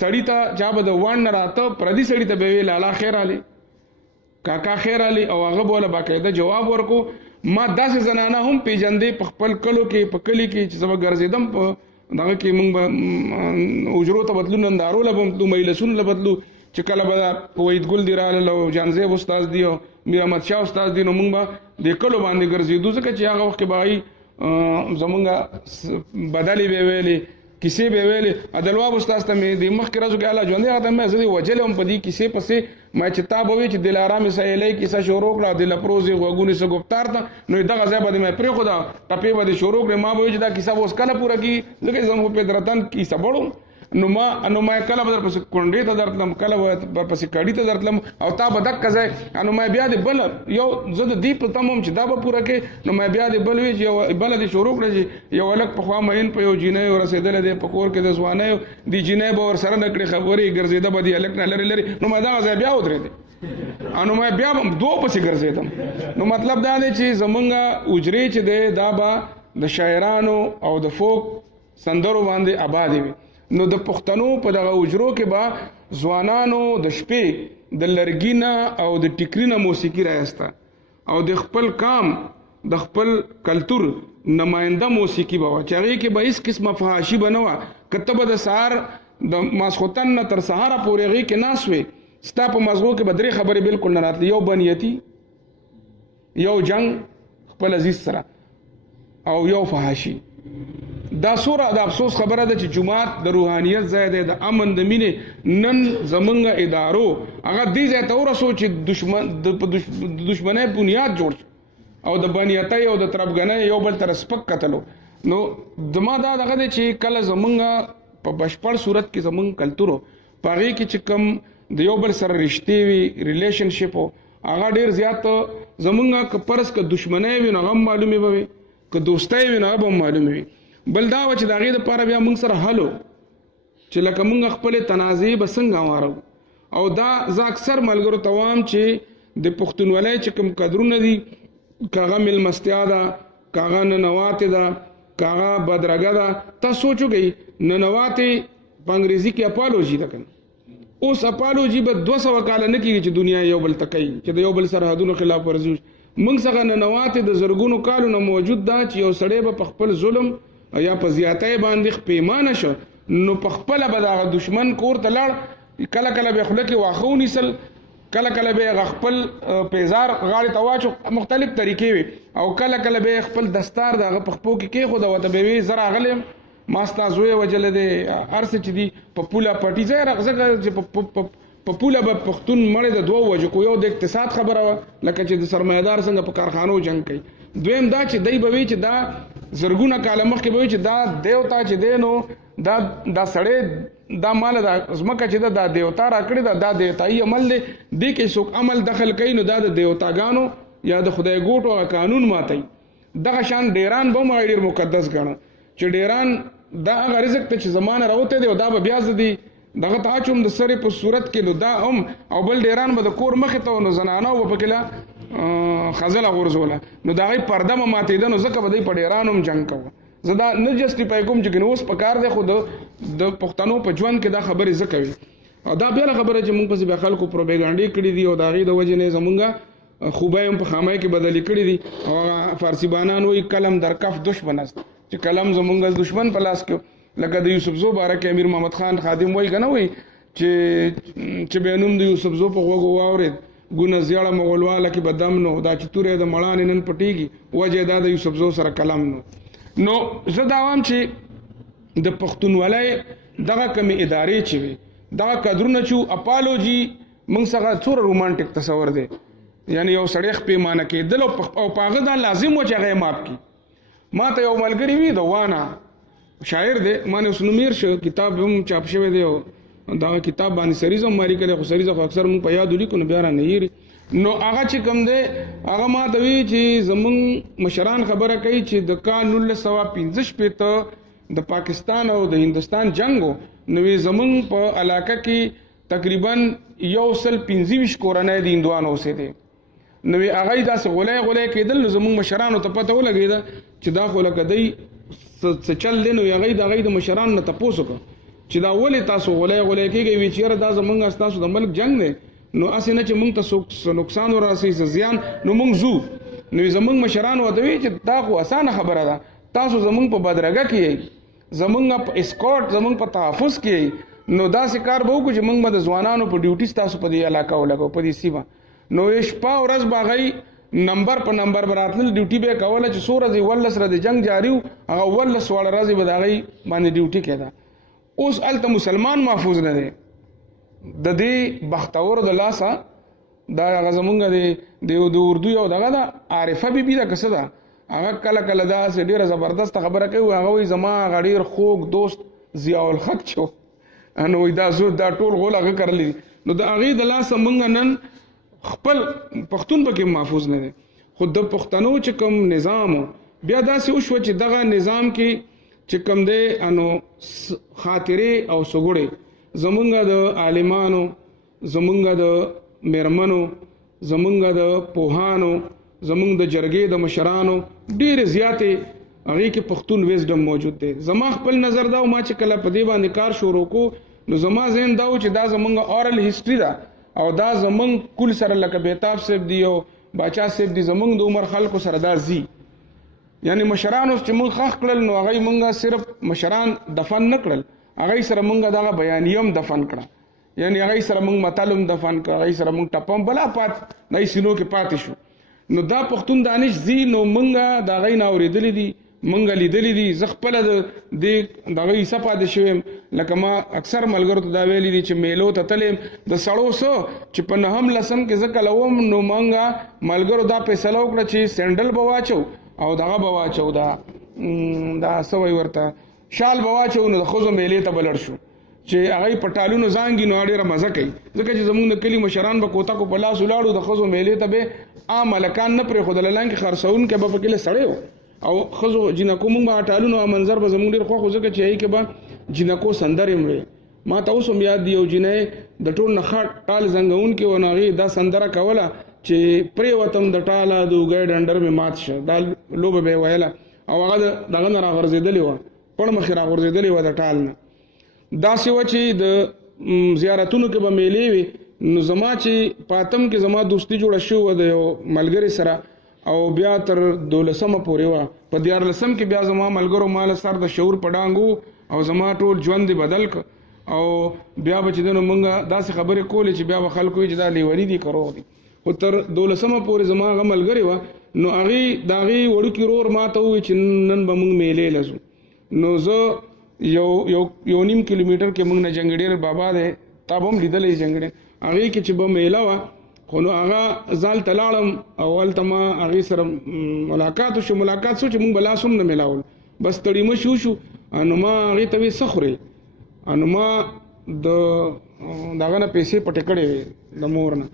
سړي ته چا به د وان نه راته پردي سړي ته به وی لالا خیر علي کاکا خیر علي او هغه به وله باقاعده جواب ورکو. ما داسې زنانه هم پیژندې په خپل کلو کې په کلي کې چې زه به ګرځېدم په دغه کې مونږ به اجرو ته بدلو نندارو له به تلو مجلسونو له بدلو چې کله به وحید ګل دی راغلل او جانزیب استاد دی او میر احمد شاه استاد دی نو مونږ به د کلو باندې ګرځېدو ځکه چې هغه وخت کې به هغوی زمونږ بدلې به ویلې کیسې به ویلې ادلوا استاد ته مې د مخ کې راځو کې الله ژوندې هغه مې زه وجل هم په دې کیسې پسې ما چې تا به وی چې دلارام سهیلې کیسه شروع کړه د لپروزي غوګونی سره گفتار ته نو دغه ځای باندې مې پرې خدا ټپې باندې شروع کړه ما به چې دا کیسه اوس کله پوره کی ځکه زمو په درتن کیسه بړو نو ما کله بدر پس کونډې ته درتلم کله پس کډی ته درتلم او تا به دک ځای نو ما بیا د بل یو زه د دې په تمام چې دا به پوره کې نو ما بیا د بل وی چې بل د شروع کړه یو الک په خوا مین په یو جینې ورسېدل د پکور کې د ځوانه دی جینې به ور سره نکړي خبرې ګرځیده به دی الک نه لري نو ما دا ځای بیا ودرېد انو ما بیا دوه پسې ګرځیدم نو مطلب دا دی چې زمونږه اجرې چې دی دا به د شاعرانو او د فوک سندرو باندې آباد وي نو د پښتنو په دغه اجرو کې به ځوانانو د شپې د لرګینا او د ټیکرینا موسیقي راځتا او د خپل کام د خپل کلچر نماینده موسیقي به چې هغه کې به هیڅ قسمه فحاشي بنوا کتبه د سهار د ماسختن نه تر سهار پورې غي کې ناسوي ستا په مزغو کې بدري خبرې بالکل نه راتلی یو بنیتی یو جنگ خپل عزیز سره او یو فحاشي دا سوره د افسوس خبره ده چې جمعات د روحانيت ځای دی د امن د مینې نن زمونږ ادارو هغه دې ځای ته ورسو چې دشمنۍ بنیاد جوړ او د بنیاتۍ او د تربګنۍ یو بل تر سپک کتلو نو دما دا دغه دی چې کله زمونږ په بشپړ صورت کې زمونږ کلتورو پاغي کې چې کم د یو بل سره رشتې وي ریلیشنشپ هغه ډیر زیات زمونږ که پرس که دشمنۍ وي نو هغه معلومي به وي که دوستۍ وي نو هغه معلومي وي بل دا و چې د هغې دپاره بیا موږ سره حل چې لکه موږ خپلې تنازعې به څنګه وارو او دا زه اکثر ملګرو ته وایم چې د پښتونولۍ چې کوم قدرونه دي که هغه میلمستیا ده که هغه ننواتې ده که هغه بدرګه ده تاسو سوچ وکئ ننواتې په انګریزي کې اپالوجي ده کنه اوس اپالوجي به 200 کاله نه کېږي چې دنیا یو بل ته کوي چې د یو بل سرحدونو خلاف ورزي موږ څنګه ننواتې د زرګونو کالو نه موجود ده چې یو سړی به په خپل ظلم یا په زیاتۍ باندې پیمانه شو نو په خپل به د دشمن کور ته لاړ کله کله به خوله کې واښه ونیسل کله کله به خپل پیزار غاړې ته واچو مختلف طریقې وي او کله کله به خپل دستار د هغه په خپو کې کېښود او ته به وي زه راغلی ما ستا زوی وجلی دی هر څه چې دي په پوله پټي ځای ځکه چې په پوله به پښتون مړی د دوه وجو کو یو د اقتصاد خبره وه لکه چې د سرمایهدار څنګه په کارخانو جنګ کوي دویم دا چې دی به وي چې دا زرګونه کاله مخکې به وي چې دا دیوتا چې دی نو دا سړی دا مال دا ځمکه چې ده دا دیوتا راکړې ده دا دیوتایي عمل دی دې کې څوک عمل دخل کوي نو دا د دیوتاګانو یا د خدای ګوټو قانون ماتوي دغه شان ډیران به هم ډېر مقدس ګڼه چې ډیران دا هغه رزق ته چې زمانه راوتی دی او دا به بیا زه دی دغه ته اچوم د سرې په صورت کې نو دا هم او بل ډیران به د کور مخې ته نو زنانه به پکې له خزله غورځوله نو د هغې پرده به ماتېده نو ځکه به دوی په ډیرانو هم جنګ کوه زه دا نه جسټیفای کوم چې اوس په کار دی خو د پښتنو په ژوند کې دا خبرې زه کوي او دا بله خبره چې موږ پسې بیا خلکو پروپیګانډې کړي دي او د هغې د وجې نه زمونږ خوبۍ هم په خامۍ کې بدلې کړي دي او فارسي بانان وایي قلم در کف دشمن است چې قلم زمونږ دشمن په لاس کې لکه د یوسفزو باره کې امیر محمد خان خادم وایي که نه وایي چې بیا نوم د یوسفزو په غوږو واورېد ګونه زیاړه مغولواله کې به دم نو دا چې تورې د مړانې نن پټېږي وجه دا د یوسفزو سره کلم نو زه دا وایم چې د پښتونولۍ دغه کمې ادارې چې وي دغه قدرونه چې اپالوجي موږ څخه څومره رومانټیک تصور دی یعنی یو سړی پیمانه کېدل او په هغه دا لازم و چې هغه یې مات کړي ما ته یو ملګري وي د وانا شاعر دی ما نه اوس نومیر شو کتاب هم چاپ شوی دی او دغه کتاب باندې سریز هم ماري کړی خو سریز خو اکثر موږ په یاد ولیکو نو بیا رانه هېري نو هغه چې کوم دی هغه ما ته وی چې زمونږ مشران خبره کوي چې د کال 1915 د پاکستان او د هندوستان جنګ نو زمونږ په علاقه کې تقریبا 125 کورنۍ د هندوانو اوسېدې نو هغه داسې غلی کېدل نو زمونږ مشرانو ته پته ولګېده چې دا خو لکه دی څه چل دی نو هغې د هغې د مشرانو نه تپوس وکړه چې دا ولې تاسو غلی کېږئ وي چې یاره دا زمونږ ستاسو د ملک جنګ دی نو هسې نه چې موږ ته څوک نقصان ورسوي څه زیان نو موږ ځو نو زمونږ مشران ورته وي چې دا خو اسانه خبره ده تاسو زمونږ په بدرګه کې یئ زمونږ په اسکورټ زمونږ په تحفظ کې یئ نو داسې کار به وکړو چې موږ به د ځوانانو په ډیوټي ستاسو په دې علاقه ولګو په دې سیمه نو شپه ورځ به هغوی نمبر په نمبر براتل ډیوټي به کوله چې سور ورځې ولس را د جنگ جاری هغه ولس وړ راځي به دغه باندې ډیوټي کېده. اوس الته مسلمان محفوظ نه دی د دې بختور د لاسه دا هغه زمونږ د اردو یو دغه ده عارفه بیبي ده کسه ده هغه کله کله داسې ډېره زبردست خبره کوي هغه وایي زما هغه ډېر خوږ دوست ضیاء الحق چې و نو وایي دا زه دا ټول غول هغه کرلی دي نو د هغې د لاسه مونږ نن خپل پښتون پکې محفوظ نه دی. خو د پښتنو چې کوم نظام بیا داسې وشوه چې دغه نظام کې چې کوم دی انو خاطرې او سګوړې زمونږ د عالمانو زمونږ د میرمنو زمونږ د پوهانو زمونږ د جرګې د مشرانو ډېرې زیاتې هغې کې پښتون ویزډم موجود دی. زما خپل نظر دا ما چې کله په دې باندې کار شروع کو نو زما ذهن دا و چې دا زمونږ اورل هسټري ده او دا زمونږ کل سره لکه بیتاب صاحب دی او باچا صاحب دی زمونږ د عمر خلکو سره دا زی یعنی مشران اوس چې مونږ خښ کړل نو هغوی مونږ صرف مشران دفن نه کړل هغوی سره مونږ دغه بیانیه هم دفن کړه یعنی هغوی سره مونږ متل هم دفن کړه هغوی سره مونږ ټپه هم بلا دغې سینو کې پاتې شو نو دا پښتون دانش زی نو مونږ د هغوی نه اورېدلی دي مونږ لیدلی دي زه خپله د دغه حصه پاتې شوی یم لکه ما اکثر ملګرو ته دا ویلي دي چې میلو ته تللی یم د سړو څه چې په نهم لسم کې زه کله وم نو مونږ ملګرو دا فیصله وکړه چې سینډل به واچو او دغه به واچو دا څه وایي ورته شال به واچو نو د ښځو میلې ته به لړ شو چې هغوی په ټالونو زانګي نو ډېره مزه کوي ځکه چې زمونږ د کلي مشران به کوتکو په لاس ولاړو د ښځو میلې ته به عام هلکان نه پرېښودل لانکې خرڅوونکی به پکې له سړی و او ښځو جینکو مونږ به ټالونو منظر به زمونږ ډېر خوښ و ځکه چې هغې کې به جینکو سندرې هم وې ما ته اوس هم یاد دي یو جینۍ د ټول نه ښه ټال زنګوونکې وه نو هغې دا سندره کوله چې پرېوتم د ټاله د اوږی ډنډر مې مات شه دا لوبه به یې ویله او هغه دغه نه راغورځېدلې وه پړ مخې راغورځېدلې وه د ټال نه داسې وه چې د زیارتونو کې به میلې وي نو زما چې پاتم کې زما دوستي جوړه شوې وه د یو ملګري سره او بیا تر 12 پورې وه په 14 کې بیا زما ملګرو مال سر د شعور په ډانګ او زما ټول ژوند یې بدل که او بیا به چې دی نو مونږ داسې خبرې کولې چې بیا به خلکو وایي چې دا لیوني دي که روغ دي خو تر 12 پورې زما هغه ملګرې وه نو هغې د هغې وړوکي ورور ما ته ووایي چې نن به مونږ میلې لځو نو زه یو نیم کیلومیټر کې مونږ نه جنګډېر بابا دی تا به هم لیدلی جنګډېر هغې کې چې به میله وه خو نو هغه ځال ته لاړم او هلته ما هغې سره ملاقات وشو ملاقات شو چې مونږ به لاس هم نه میلاول بس تړي مشي وشو نو ما هغې ته وې څه خورې نو ما د دغه نه پیسې پټې کړې وې د مور نه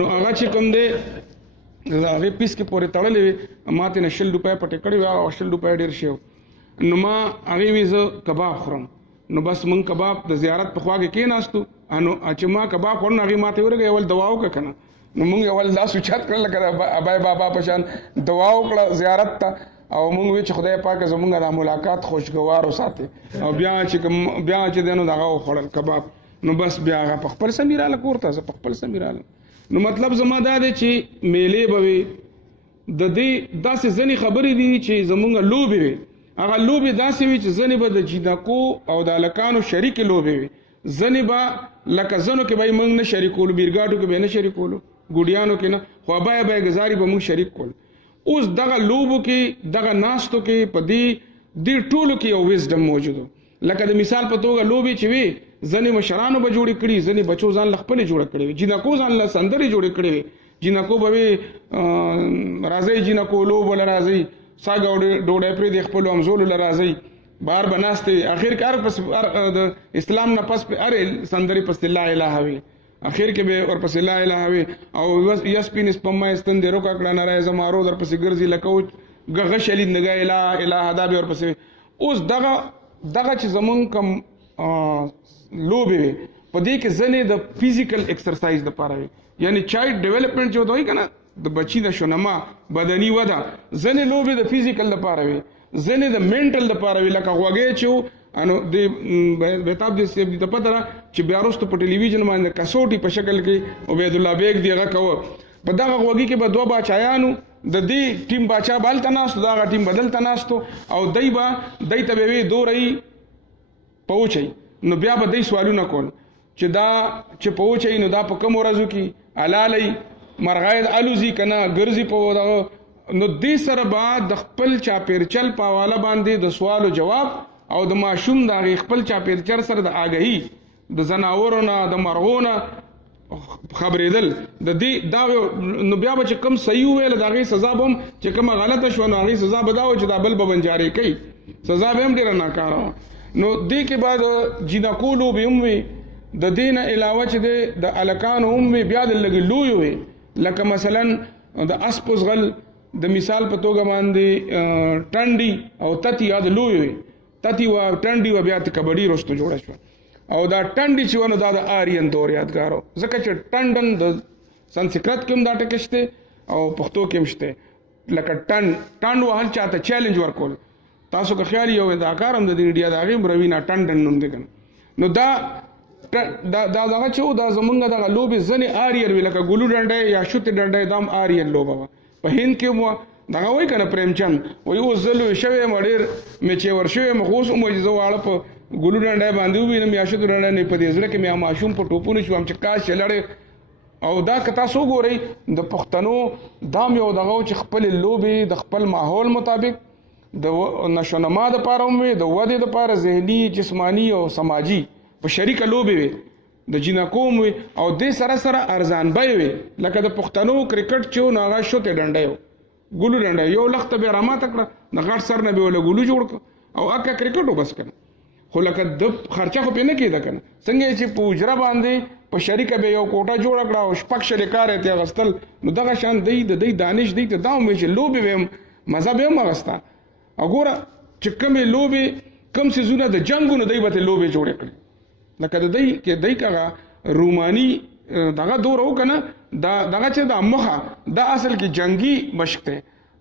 نو هغه چې کوم دی د هغې پیس کې پورې تړلې وې ما ترې نه 100 روپۍ پټې کړې وې او 100 روپۍ ډېر شی نو ما هغې وې زه کباب خورم نو بس مونږ کباب د زیارت په خوا کې کېناستو نو چې ما کباب خورم نو هغې ما ته ورغی اول دوا وکړه که نه نو مونږ اول دا سوچات کړل لکه د ابای بابا په شان دوا وکړه زیارت ته او مونږ وی چې خدای پاک زمونږ د ملاقات خوشګوار وساتي او بیا چې دی نو دغه وخوړل کباب نو بس بیا هغه په خپل سمې راله کور ته زه په خپل سمې راله نو مطلب زما دا دی چې میلې به وي د دې داسې ځینې خبرې دي چې زمونږ لوبې وي هغه لوبې داسې وي چې ځینې به د جینکو او د هلکانو شریکې لوبې وي ځینې به لکه ځنو کې به یې موږ نه شریکولو بیرګاټو کې به یې نه شریکولو ګوډیانو کې نه خو ابای ابای ګزاري به موږ شریک کول اوس دغه لوبو کې دغه ناستو کې په دې ټولو کې یو ویزډم موجود لکه د مثال په توګه لوبې چې وي ځینې مشرانو به جوړې کړي ځینې بچو ځان له خپلې جوړه کړې وي جینکو ځان له سندرې جوړې کړې وي جینکو به وي راځئ جینکو لوبو له راځئ ساګه ډوډۍ پرېږدي خپلو همزولو له راځئ بهر به ناستې وي اخر کې د اسلام نه پس هرې سندرې پسې لا الهه وي اخر کې به ورپسې لا الهه وي او یسپین سپما ستندې روکه کړه نری زمارو درپسې ګرځي لکه غش علید نګه الهه دا به ورپسې اوس دغه چې زمونږ کوم لوبې وي په دې کې ځینې د فزیکل ایکسرسایز دپاره وي یعنی چایلډ ډیولپمنټ چې ورته وایي که نه د بچي د شنما بدني وده ځینې لوبې د فزیکل دپاره وي ځینې د منټل دپاره وي لکه غوږی چې انو د بیتاب د سیب د پته را چې بیا وروسته په ټلویزیون باندې کسوټي په شکل کې عبید الله بیگ دی هغه کوه په دغه غوږي کې به 2 باچایانو د دې ټیم باچا به هلته ناستو د هغه ټیم به دلته ناستو او دی ته به وی دورئ پوچئ نو بیا به دی سوالونه کول چې دا چې پوچئ نو دا په کوم ورځو کې حلالئ مرغای الوزی کنه ګرځي په دغه نو دې سره به د خپل چاپیرچل په حواله باندې د سوال او جواب او د ماشوم د خپل چاپیرچل سره د آګهی د زناورونو د مرغونو خبرېدل د دې دا نو بیا به چې کوم صحیح ویل د هغې سزا به هم چې کومه غلطه شوه نو هغې سزا به دا و چې دا بل به بنجارې کوي سزا به هم ډېره ناکاره وه نو دې کې بعد جینکو لوبې هم وي د دې نه علاوه چې د هلکانو هم وي بیا د لږې لویې وي لکه مثلا د اس پوزغل د مثال په توګه باندې ټنډي او تتی یا د لویې وي تتی و ټنډي و بیا د کبډي وروسته جوړه شوه او دا ټنډي چې ونه دا د آریان دور یادګار و ځکه چې ټنډن د سنسکرت کې هم دا ټکی شته او پښتو کې هم شته لکه ټنډ وهل چاته چیلنج ورکول تاسو که خیال یو اداکار هم د دې انډیا د هغې روینا ټنډن نوم دی کنه نو دا دغه چې و دا زمونږ دغه لوبې ځینې آریان وي لکه ګلو ډنډی یا شوتې ډنډی دا هم آریان لوبه وه په هند کې هم وه دغه وایي که نه پریمچند وایي اوس زه لوی شوی یم ډېر مې چیور شوی یم خو اوس هم وایي چې زه واړه په ګلو ډنډی باندې ووینم یا شوتو ډنډی نه په دې زړه کې مې ماشوم په ټوپونو شوم چې کاش چې لړې او دا که تاسو وګورئ د پښتنو دا هم یو دغه و چې خپلې لوبې د خپل ماحول مطابق د نشونما دپاره هم وي د ودې دپاره ذهني جسماني او سماجي په شریکه لوبې وي د جینکو هم وي او دې سره سره ارزان بیې وي لکه د پښتنو کرکټ چې و نو هغه شوتې ډنډی و ګلو ډنډی یو لخته به یې راماته کړه د غټ سر نه به وله ګلو جوړ کړه او اکه کرکټ و بس کنه خو لکه د خرچه خو پې نه کېده که نه څنګه چې په اجره باندې په شریکه به یو کوټه جوړه کړه او شپږ شلې کار یې ترې اخیستل نو دغه شان دی د دوی دانش دی ته دا هم وایي چې لوبې به هم مزه به هم اخیسته او ګوره چې کومې لوبې کوم څیزونه د جنګونو دی به ترې لوبې جوړې کړي لکه د دوی کې دی که روماني دغه دور و که نه دغه چې دا مخه دا اصل کې جنګي مشق دی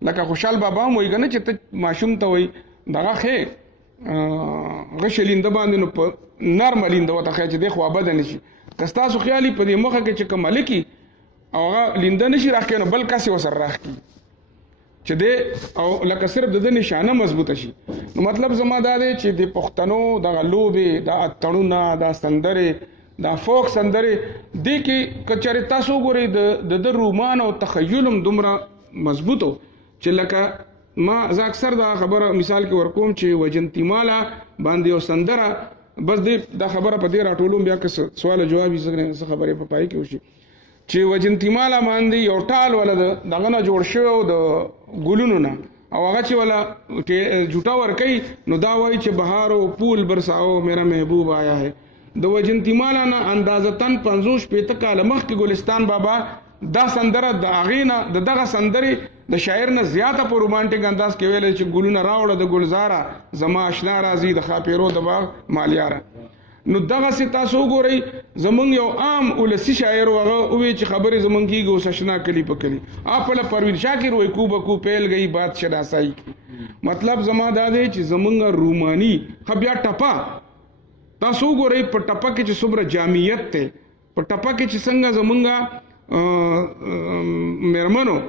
لکه خوشحال بابا هم وایي که نه چې ته ماشوم ته وایي دغه ښې غش لینده باندې نو په نرمه لینده ورته ښایي چې دی خو ابده نه شي که ستاسو خیال په دې مخه کې چې کوم هلک او هغه لینده نه شي راښکوي نو بل کس یې ورسره راښکي چې دی او لکه صرف د ده نشانه مضبوطه شي نو مطلب زما دا دی چې د پښتنو دغه لوبې دا اتڼونه دا سندرې دا فوک سندرې دې کې که چېرې تاسو وګورئ د رومان او تخیل هم دومره مضبوط و چې لکه ما زه اکثر دا خبره مثال کې ورکوم چې وجنتی مالا باندې یو سندره بس دې دا خبره په دې راټولوم بیا که سوال جواب یې څه خبرې په پای کې وشي چې وجنتی مالا باندې یو ټال ولا دغه نه جوړ شوی و د ګلونو نه او هغه چې ولا جوټه ورکوي نو دا وایي چې بهار و پول برساو میرا محبوب آیا ہے د وجنتی مالا نه اندازتاً 50-60 کاله مخکې ګلستان بابا دا سندره د هغې نه د دغه سندرې د شاعر نه زیاته په رومانټیک انداز کې ویلی چې ګلونه راوړه د ګلزاره زما اشنا راځي د خاپیرو د باغ مالیاره نو دغسې تاسو وګورئ زمونږ یو عام ولسي شاعر و هغه ووایي چې خبرې زمونږ کېږي اوس اشنا کلي په کلي آپله پروین شاکر وایي کو به کو پیل گئی بات شناسائی کی مطلب زما دا دی چې زمونږ روماني ښه بیا ټپه تاسو وګورئ په ټپه کې چې څومره جامعیت دی په ټپه کې چې څنګه زمونږ میرمنو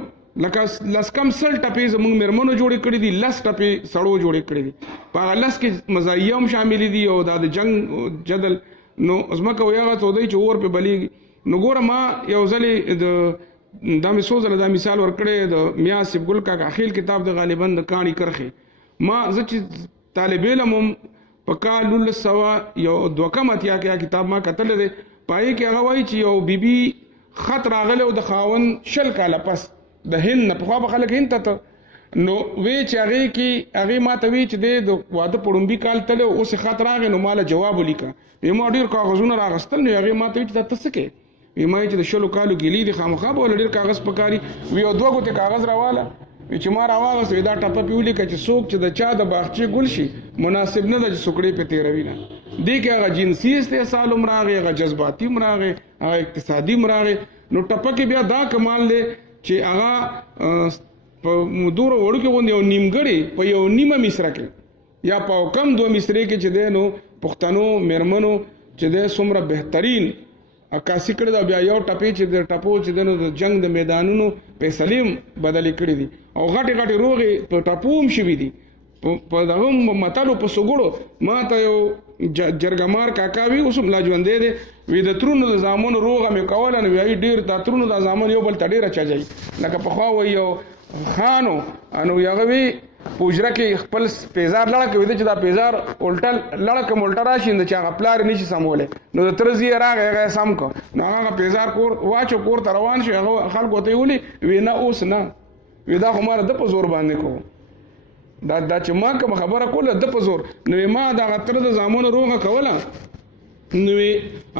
لکه لس کم سل ټپې زمونږ میرمنو جوړې کړي دي 10 ټپې سړو جوړې کړي دي په هغه 10 کې مزاحیه هم شاملې دي او دا د جنګ جدل نو ځمکه وایي هغه څه دی چې اور پې بلیږي نو ګوره ما یو ځلې دا مې څو ځله دا مثال ورکړی د میا صاحب ګل کاکا اخیل کتاب د غالبا د کاڼي کرښې ما زه چې طالب علم هم په کال 1982 کې کتاب ما کتلی دی پای کې هغه وایي چې یو بیبي خط راغلی او د خاوند 10 کاله پس د هند نه پخوا به خلک هند ته نو وی چې هغې کې هغې ما ته وی چې دی د واده په ړومبي کال تللی اوس یې خط راغی نو ما له جواب ولیکه وی ما ډېر کاغذونه راغستل نو هغې ما ته وی چې دا ته څه کوې وی ما چې د 10 کالو ګیلې دي خامخا به له ډېر کاغذ پکاري وی یو 2 ګوتې کاغذ راواله وی چې ما راواغست وی دا ټپه پې ولیکه چې څوک چې د چا د باغچې ګل شي مناسب نه ده چې سوکړې پې تېروي نه دې کې هغه جنسي استحصال هم راغی هغه جذباتي هم راغی هغه اقتصادي هم راغی نو ټپه کې بیا دا کمال دی چې هغه په دوره وړو کې غوندې یو نیمګړی په یو نیمه مصره کې یا په کم 2 مصرې کې چې دی نو پښتنو میرمنو چې دی څومره بهترین عکاسي کړې ده بیا یو ټپې چې د ټپو چې دی نو د جنګ د میدانونو فیصلې هم بدلې کړې دي او غټې غټې روغې په ټپو هم شوي دي په دغه متلو په سګړو ما ته یو جرګمار کاکا وی اوس لا ژوندې دی وی د ترونو د زامن روغه مې کوله نو وی ډیر د ترونو د زامن یو بل ته ډیره چجای لکه پخوا وی یو خانو انو یغه وی پوجره کې خپل پیزار لړه کوي چې دا پیزار الټل لړه کوم الټا راشي نو چې هغه پلار نشي سموله نو د ترزی راغه سم کو نو هغه پیزار کور واچو کور ته روان شي هغه خلکو ته ویلي وی نه اوس نه وی دا خو مار د په زور باندې کو دا چې ما کوم خبره کوله د په زور نو ما دا غتر د زامن روغه کوله نو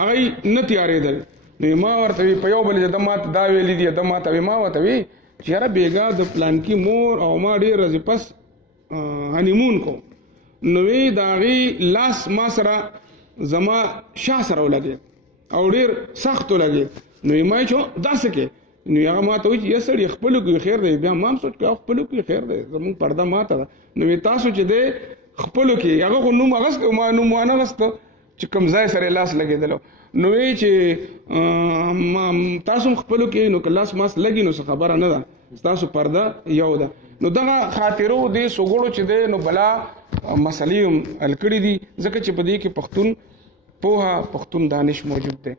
هغه نه تیارېدل نو ما ورته په یو بل د مات دا ویلې دي د مات ما وته وی چې را بیګا د پلان کې مور او ما ډیر ورځې پس هنیمون کو نو دا غي لاس ما سره زما شاه سره ولګي او ډیر سخت ولګي نو ما چې داسې کې نو هغه ما ته وی چې سړی خپل کې خیر دی بیا ما سوچ کې خپل کې خیر دی زمون پرده ماته نو تاسو چې دی خپل کې هغه نو مغس ما نو ما نه غست چې کوم ځای سره لاس لګیدل نو وی چې تاسو خپل کې نو کلاس ماس لګی نو خبره نه ده تاسو پرده یو ده نو دغه خاطرو دی سوګړو چې دی نو بلا مسلې الکړي دي ځکه چې په دې کې پښتون پوها پښتون دانش موجود دی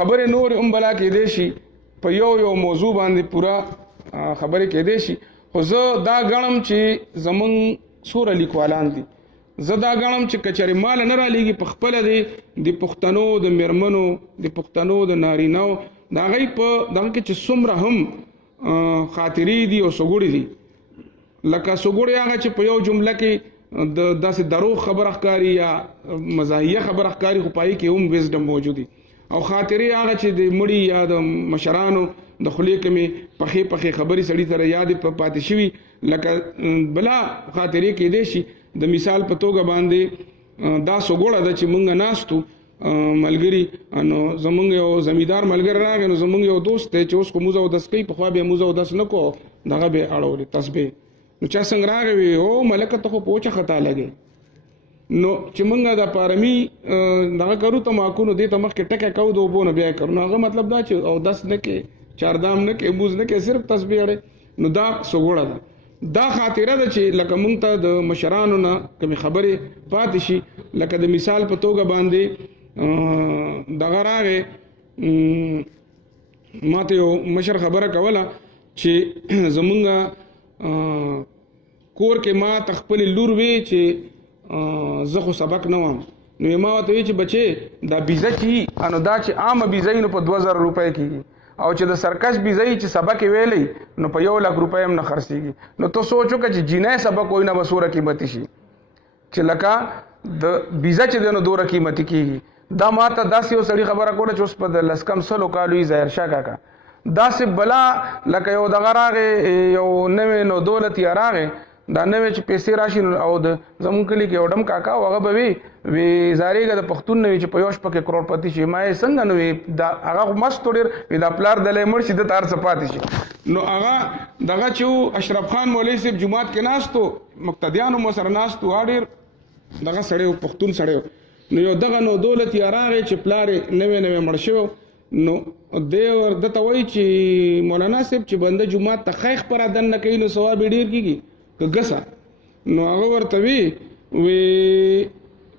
خبره نور بلا کې دی شي په یو موضوع باندې پورا خبره کې دی شي خو زه دا غنم چې زمون سور لیکوالان دي زه دا غنم چې کچري مال نه را لېږي په خپل دی د پښتنو د میرمنو د پښتنو د نارینو دا غي په دغه کې چې څومره هم خاطرې دي او سګوړې دي لکه سګوړې هغه چې په یو جمله کې د داسې دروغ خبره ښکاري یا مزاحیه خبره ښکاري خو پای کې هم وزډم موجود دي او خاطرې هغه چې د مړي یا د مشرانو د خولې کمې پخې خبرې سړي سره یاد پاتې شوي لکه بلا خاطرې کې دی شي د مثال په توګه باندې دا سګوړه ده چې مونږ ناستو ملګری انو زمونږ یو زمیدار ملګری راغی نو زمونږ یو دوست دی چې اوس کو موزه ودس کوي په خوا به موزه ودس نه کو دغه به اړولې تسبیح نو چا څنګه راغی او ملکه ته خو پوچه خطا لګي نو چې مونږه د پارمی دغه کرو ته ماکو نو دې ته مخکې ټکه کو دو بونه بیا کړو نو هغه مطلب دا چې او دس نه کې چاردام نه کې بوز نه کې صرف تسبیح اړه نو دا سګوړه ده دا خاطره ده چې لکه مونږ ته د مشرانو نه کوم خبره پاتې شي لکه د مثال په توګه باندې دغه راغې ماته یو مشر خبره کوله چې زمونږ کور کې ما تخپل لور وی چې زه خو سبق نه وام نو ما ته وی چې بچي دا بیزه چې انو دا چې عام بیزه نو په 2000 روپۍ کېږي او چې د سرکس بیزه چې سبق ویلې نو په 1 لک روپۍ هم نه خرڅيږي نو ته سوچو چې جنې سبق کوئی نه بسوره قیمتي شي چې لکه د بیزه چې نو دوره قیمتي کېږي دا ماته داسې یو سړي خبره کوله چې اوس په لسکم سلو کالوي ظاهر شاه کاکا داسې بلا لکه یو دغه راغې یو نوې نو دولت یا راغې دا نوې چې پیسې راشي او د زمون کلی کې اودم کاکا هغه به وی زاریګه د پښتون نوې چې په یوش پکې کروڑپتی شي ما یې څنګه نوې دا هغه مست ډېر دا پلار دلې مړ شي د تار صفات شي نو هغه دغه چې اشرف خان مولوی صاحب جمعات کې ناستو مقتدیانو مو سره ناستو ډېر دغه سړی پښتون سړی نو یو دغه نو دولت یا راغې چې پلار نوې مړ شو نو دیور دته وای چې مولانا صاحب چې بنده جمعات ته خیخ پر اذن نه کوي نو ثواب ډېر کیږي کګسا نو هغه ورته وی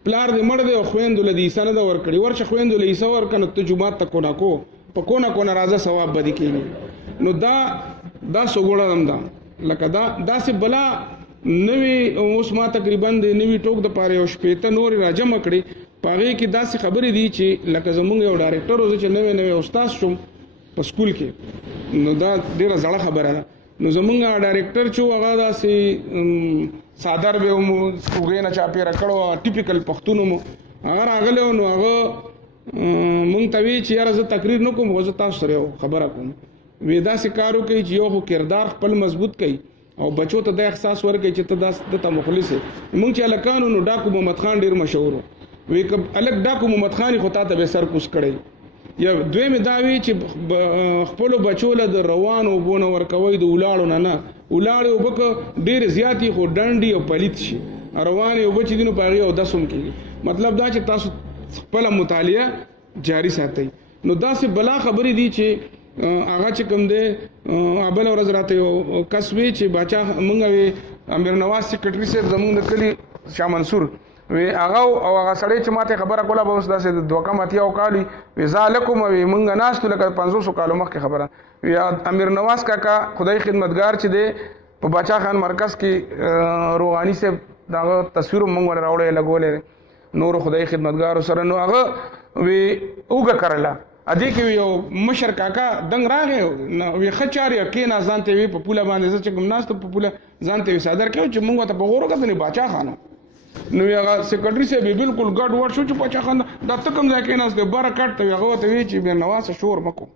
پلار دې مړ دی او خويندو لدی سند ور کړی ورشه خويندو لې سور کنه ته جمعه ته کو په کو نه راځه ثواب بدی کیږي نو دا سوګوړه هم دا لکه دا سه بلا نوې اوس ما تقریبا د نوې ټوک د پاره او شپېته نور راجم کړی پاره کې داسې خبرې دي چې لکه زمونږ یو ډایرکټر اوس چې نوې استاد شوم په سکول کې نو دا ډیره زړه خبره ده نو زمونږ ډایرکټر چې هغه داسې صادر به مو وګې نه چاپی راکړو ټیپیکل پښتون مو هغه راغله نو هغه مونږ ته وی چې یاره زه تقریر نه کوم غوځه تاسو سره خبره کوم وی داسې کارو کوي چې یو کردار خپل مضبوط کوي او بچو ته د احساس ورکړي چې ته د مخلص مونږ چې الکانو نو ډاکو محمد خان ډیر مشهور وی کب الک ډاکو محمد خان خو ته به سر کوس کړي یا دوی می داوی چې خپل بچو له د روانو بونه ورکوي د ولاړو نه ولاړو وبک ډیر زیاتی خو ډنډي او پلیت شي رواني وبچ دینو پاغي او دسوم کیږي مطلب دا چې تاسو خپل مطالعه جاری ساتئ نو دا سه بلا خبرې دي چې هغه چې کوم دی ابل ورځ راته یو کسوي چې بچا مونږ امیر نواز سیکریټری صاحب زمونږ د کلی شاه منصور وی هغه او هغه سړی چې ماته خبره کوله به اوس داسې دوه کم اتیا وکالي وی ځالکم وی مونږ ناستو لکه 500 کالو مخکې خبره وی امیر نواز کاکا خدای خدمتګار چې دی په باچا خان مرکز کې روحاني صاحب دغه تصویر مونږ ور راوړی لګولې نور خدای خدمتګار سره نو هغه وی اوګه کرله ادي کې یو مشر کاکا دنګ راغی وی خچاري کې نه ځانته وی په پوله باندې چې کوم ناست په پوله ځانته وی صدر کړو چې مونږ ته په غوړو کتنې باچا خانو نو هغه سیکریټری صاحب بالکل ګډ وډ شو چې باچا خان دا ته کوم ځای کې ناست بره کټ ته هغه ته وی چې بیر نواز شور مکو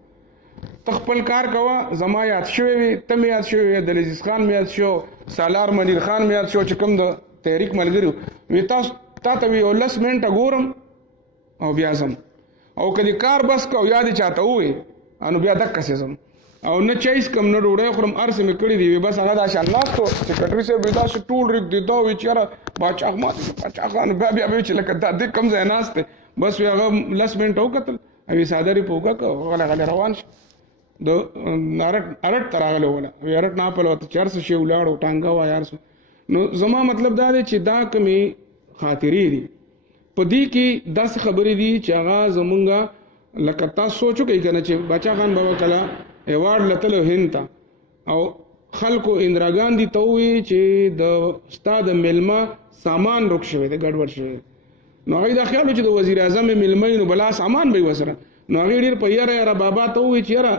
تخپل کار کوا زما یاد شوی وی تم یاد شوی د عزیز خان یاد شو سالار منیر خان یاد شو چې کوم د تحریک ملګری وی تاسو ته وی 10 منټه ګورم او بیا زم او کدی کار بس کو یاد چاته وې انو بیا دک کسم او نه چایس کم نه ډوړې خورم ارسه مې کړی دی بس هغه دا شان ناستو سیکریټری صاحب دا ټول ریک دی دا وی چیرې باچا احمد باچا خان بیا چې لکه دا د کم ځای ناشته بس وی هغه 10 منټ وکتل او سادهری پوګه غله روان شي د ارټ تراغله ولا وی ارټ نه په لوت 400 شی ولاړو ټانګه وا یار نو زما مطلب دا دی چې دا کمی خاطرې دي په دې کې 10 خبرې دي چې هغه زمونږه لکه تاسو سوچو کوي کنه چې باچا خان بابا کلا ایوارډ لتل هند او خلکو اندرا ګاندھی ته وی چې د استاد ملما سامان روک شوی د ګډوډ شوی نو هغه دا خیال چې د وزیر اعظم ملمای نو بلا سامان به وسره نو هغه ډیر په یاره بابا ته وی چې یاره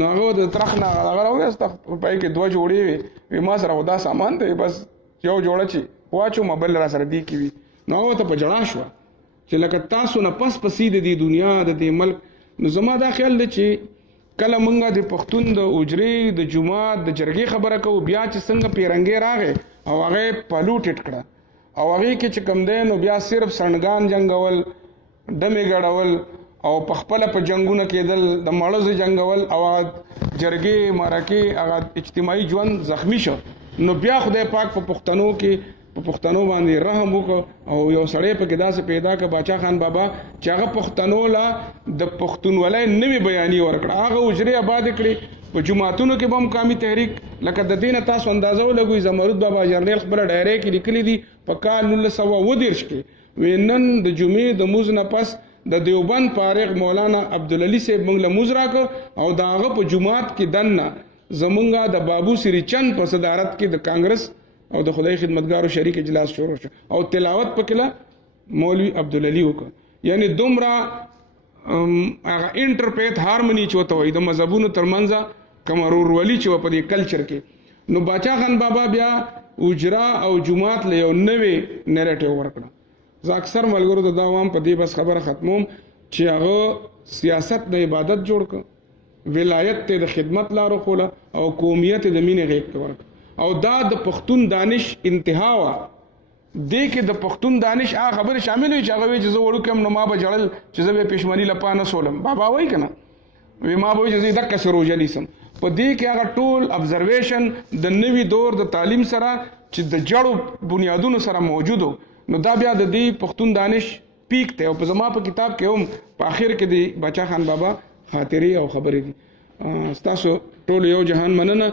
نو هغه د ترخ نه هغه راوست په کې دوه جوړې وي ما سره ودا سامان ته بس یو جوړه چې واچو مبل را سره دی کی وی نو ته په جړا شو چې لکه تاسو نه پس پسې د دنیا د دې ملک نو زما دا خیال دی چې کله مونږه د پښتون د اجرې د جمعات د جرګې خبره کوو بیا چې څنګه پیرنګې راغې او هغه پلو ټټ کړه او هغه کې چې کم دی نو بیا صرف سنډګان جنگول ډمې ګډول او په خپل په جنگونه کېدل د مړز جنگول او جرګې مرکې هغه اجتماعي ژوند زخمی شو نو بیا خدای پاک په پښتنو کې په پښتنو باندې رحم وکړ او یو سړی په کې داسې پیدا ک باچا خان بابا چې هغه پښتنو لا د پښتونولۍ نوې بیانې ورکړه هغه اجرې آباد کړي په جماعتونو کې بم قامي تحریک لکه د دینه تاسو اندازو لګوي زمرود بابا جرنیل خبر ډایری کې لیکلي دي په کال 1910 کې وینن د جمعې د موز نه پس د دیوبند فارغ مولانا عبدالعلی صاحب موږ له موز راکړ او دا هغه په جماعت کې دنه زمونږه د بابو سری چند په صدارت کې د کانګرس او د خدای خدمتګارو شریک اجلاس شروع شو او تلاوت پکله مولوی عبدالعلی وکړه یعنی دومره هغه انټرپریټ هارمونی چوته وي د مذهبونو ترمنځ کمرور ولی چې په دې کلچر کې نو باچا خان بابا بیا اجرا او جماعت له یو نوې نریټیو ورکړه زه اکثر ملګرو د دوام په دې بس خبره ختموم چې هغه سیاست د عبادت جوړ ک ولایت ته د خدمت لارو خوله او قومیت د مینې غیږ ته ورکړه او دا د پښتون دانش انتها وا دې کې د پښتون دانش هغه خبره شامل وي چې هغه وی چې زه وړو کوم نو ما به جړل چې زه به پښمنی لپاره سولم بابا وای کنه وی ما به چې دک سروجلی سم په دې کې هغه ټول ابزرویشن د نوي دور د تعلیم سره چې د جړو بنیادونو سره موجودو نو دا بیا د دې پښتون دانش پیک ته او په زما په کتاب کې هم په اخر کې دی باچا خان بابا خاطرې او خبرې دي تاسو ټول یو جهان مننه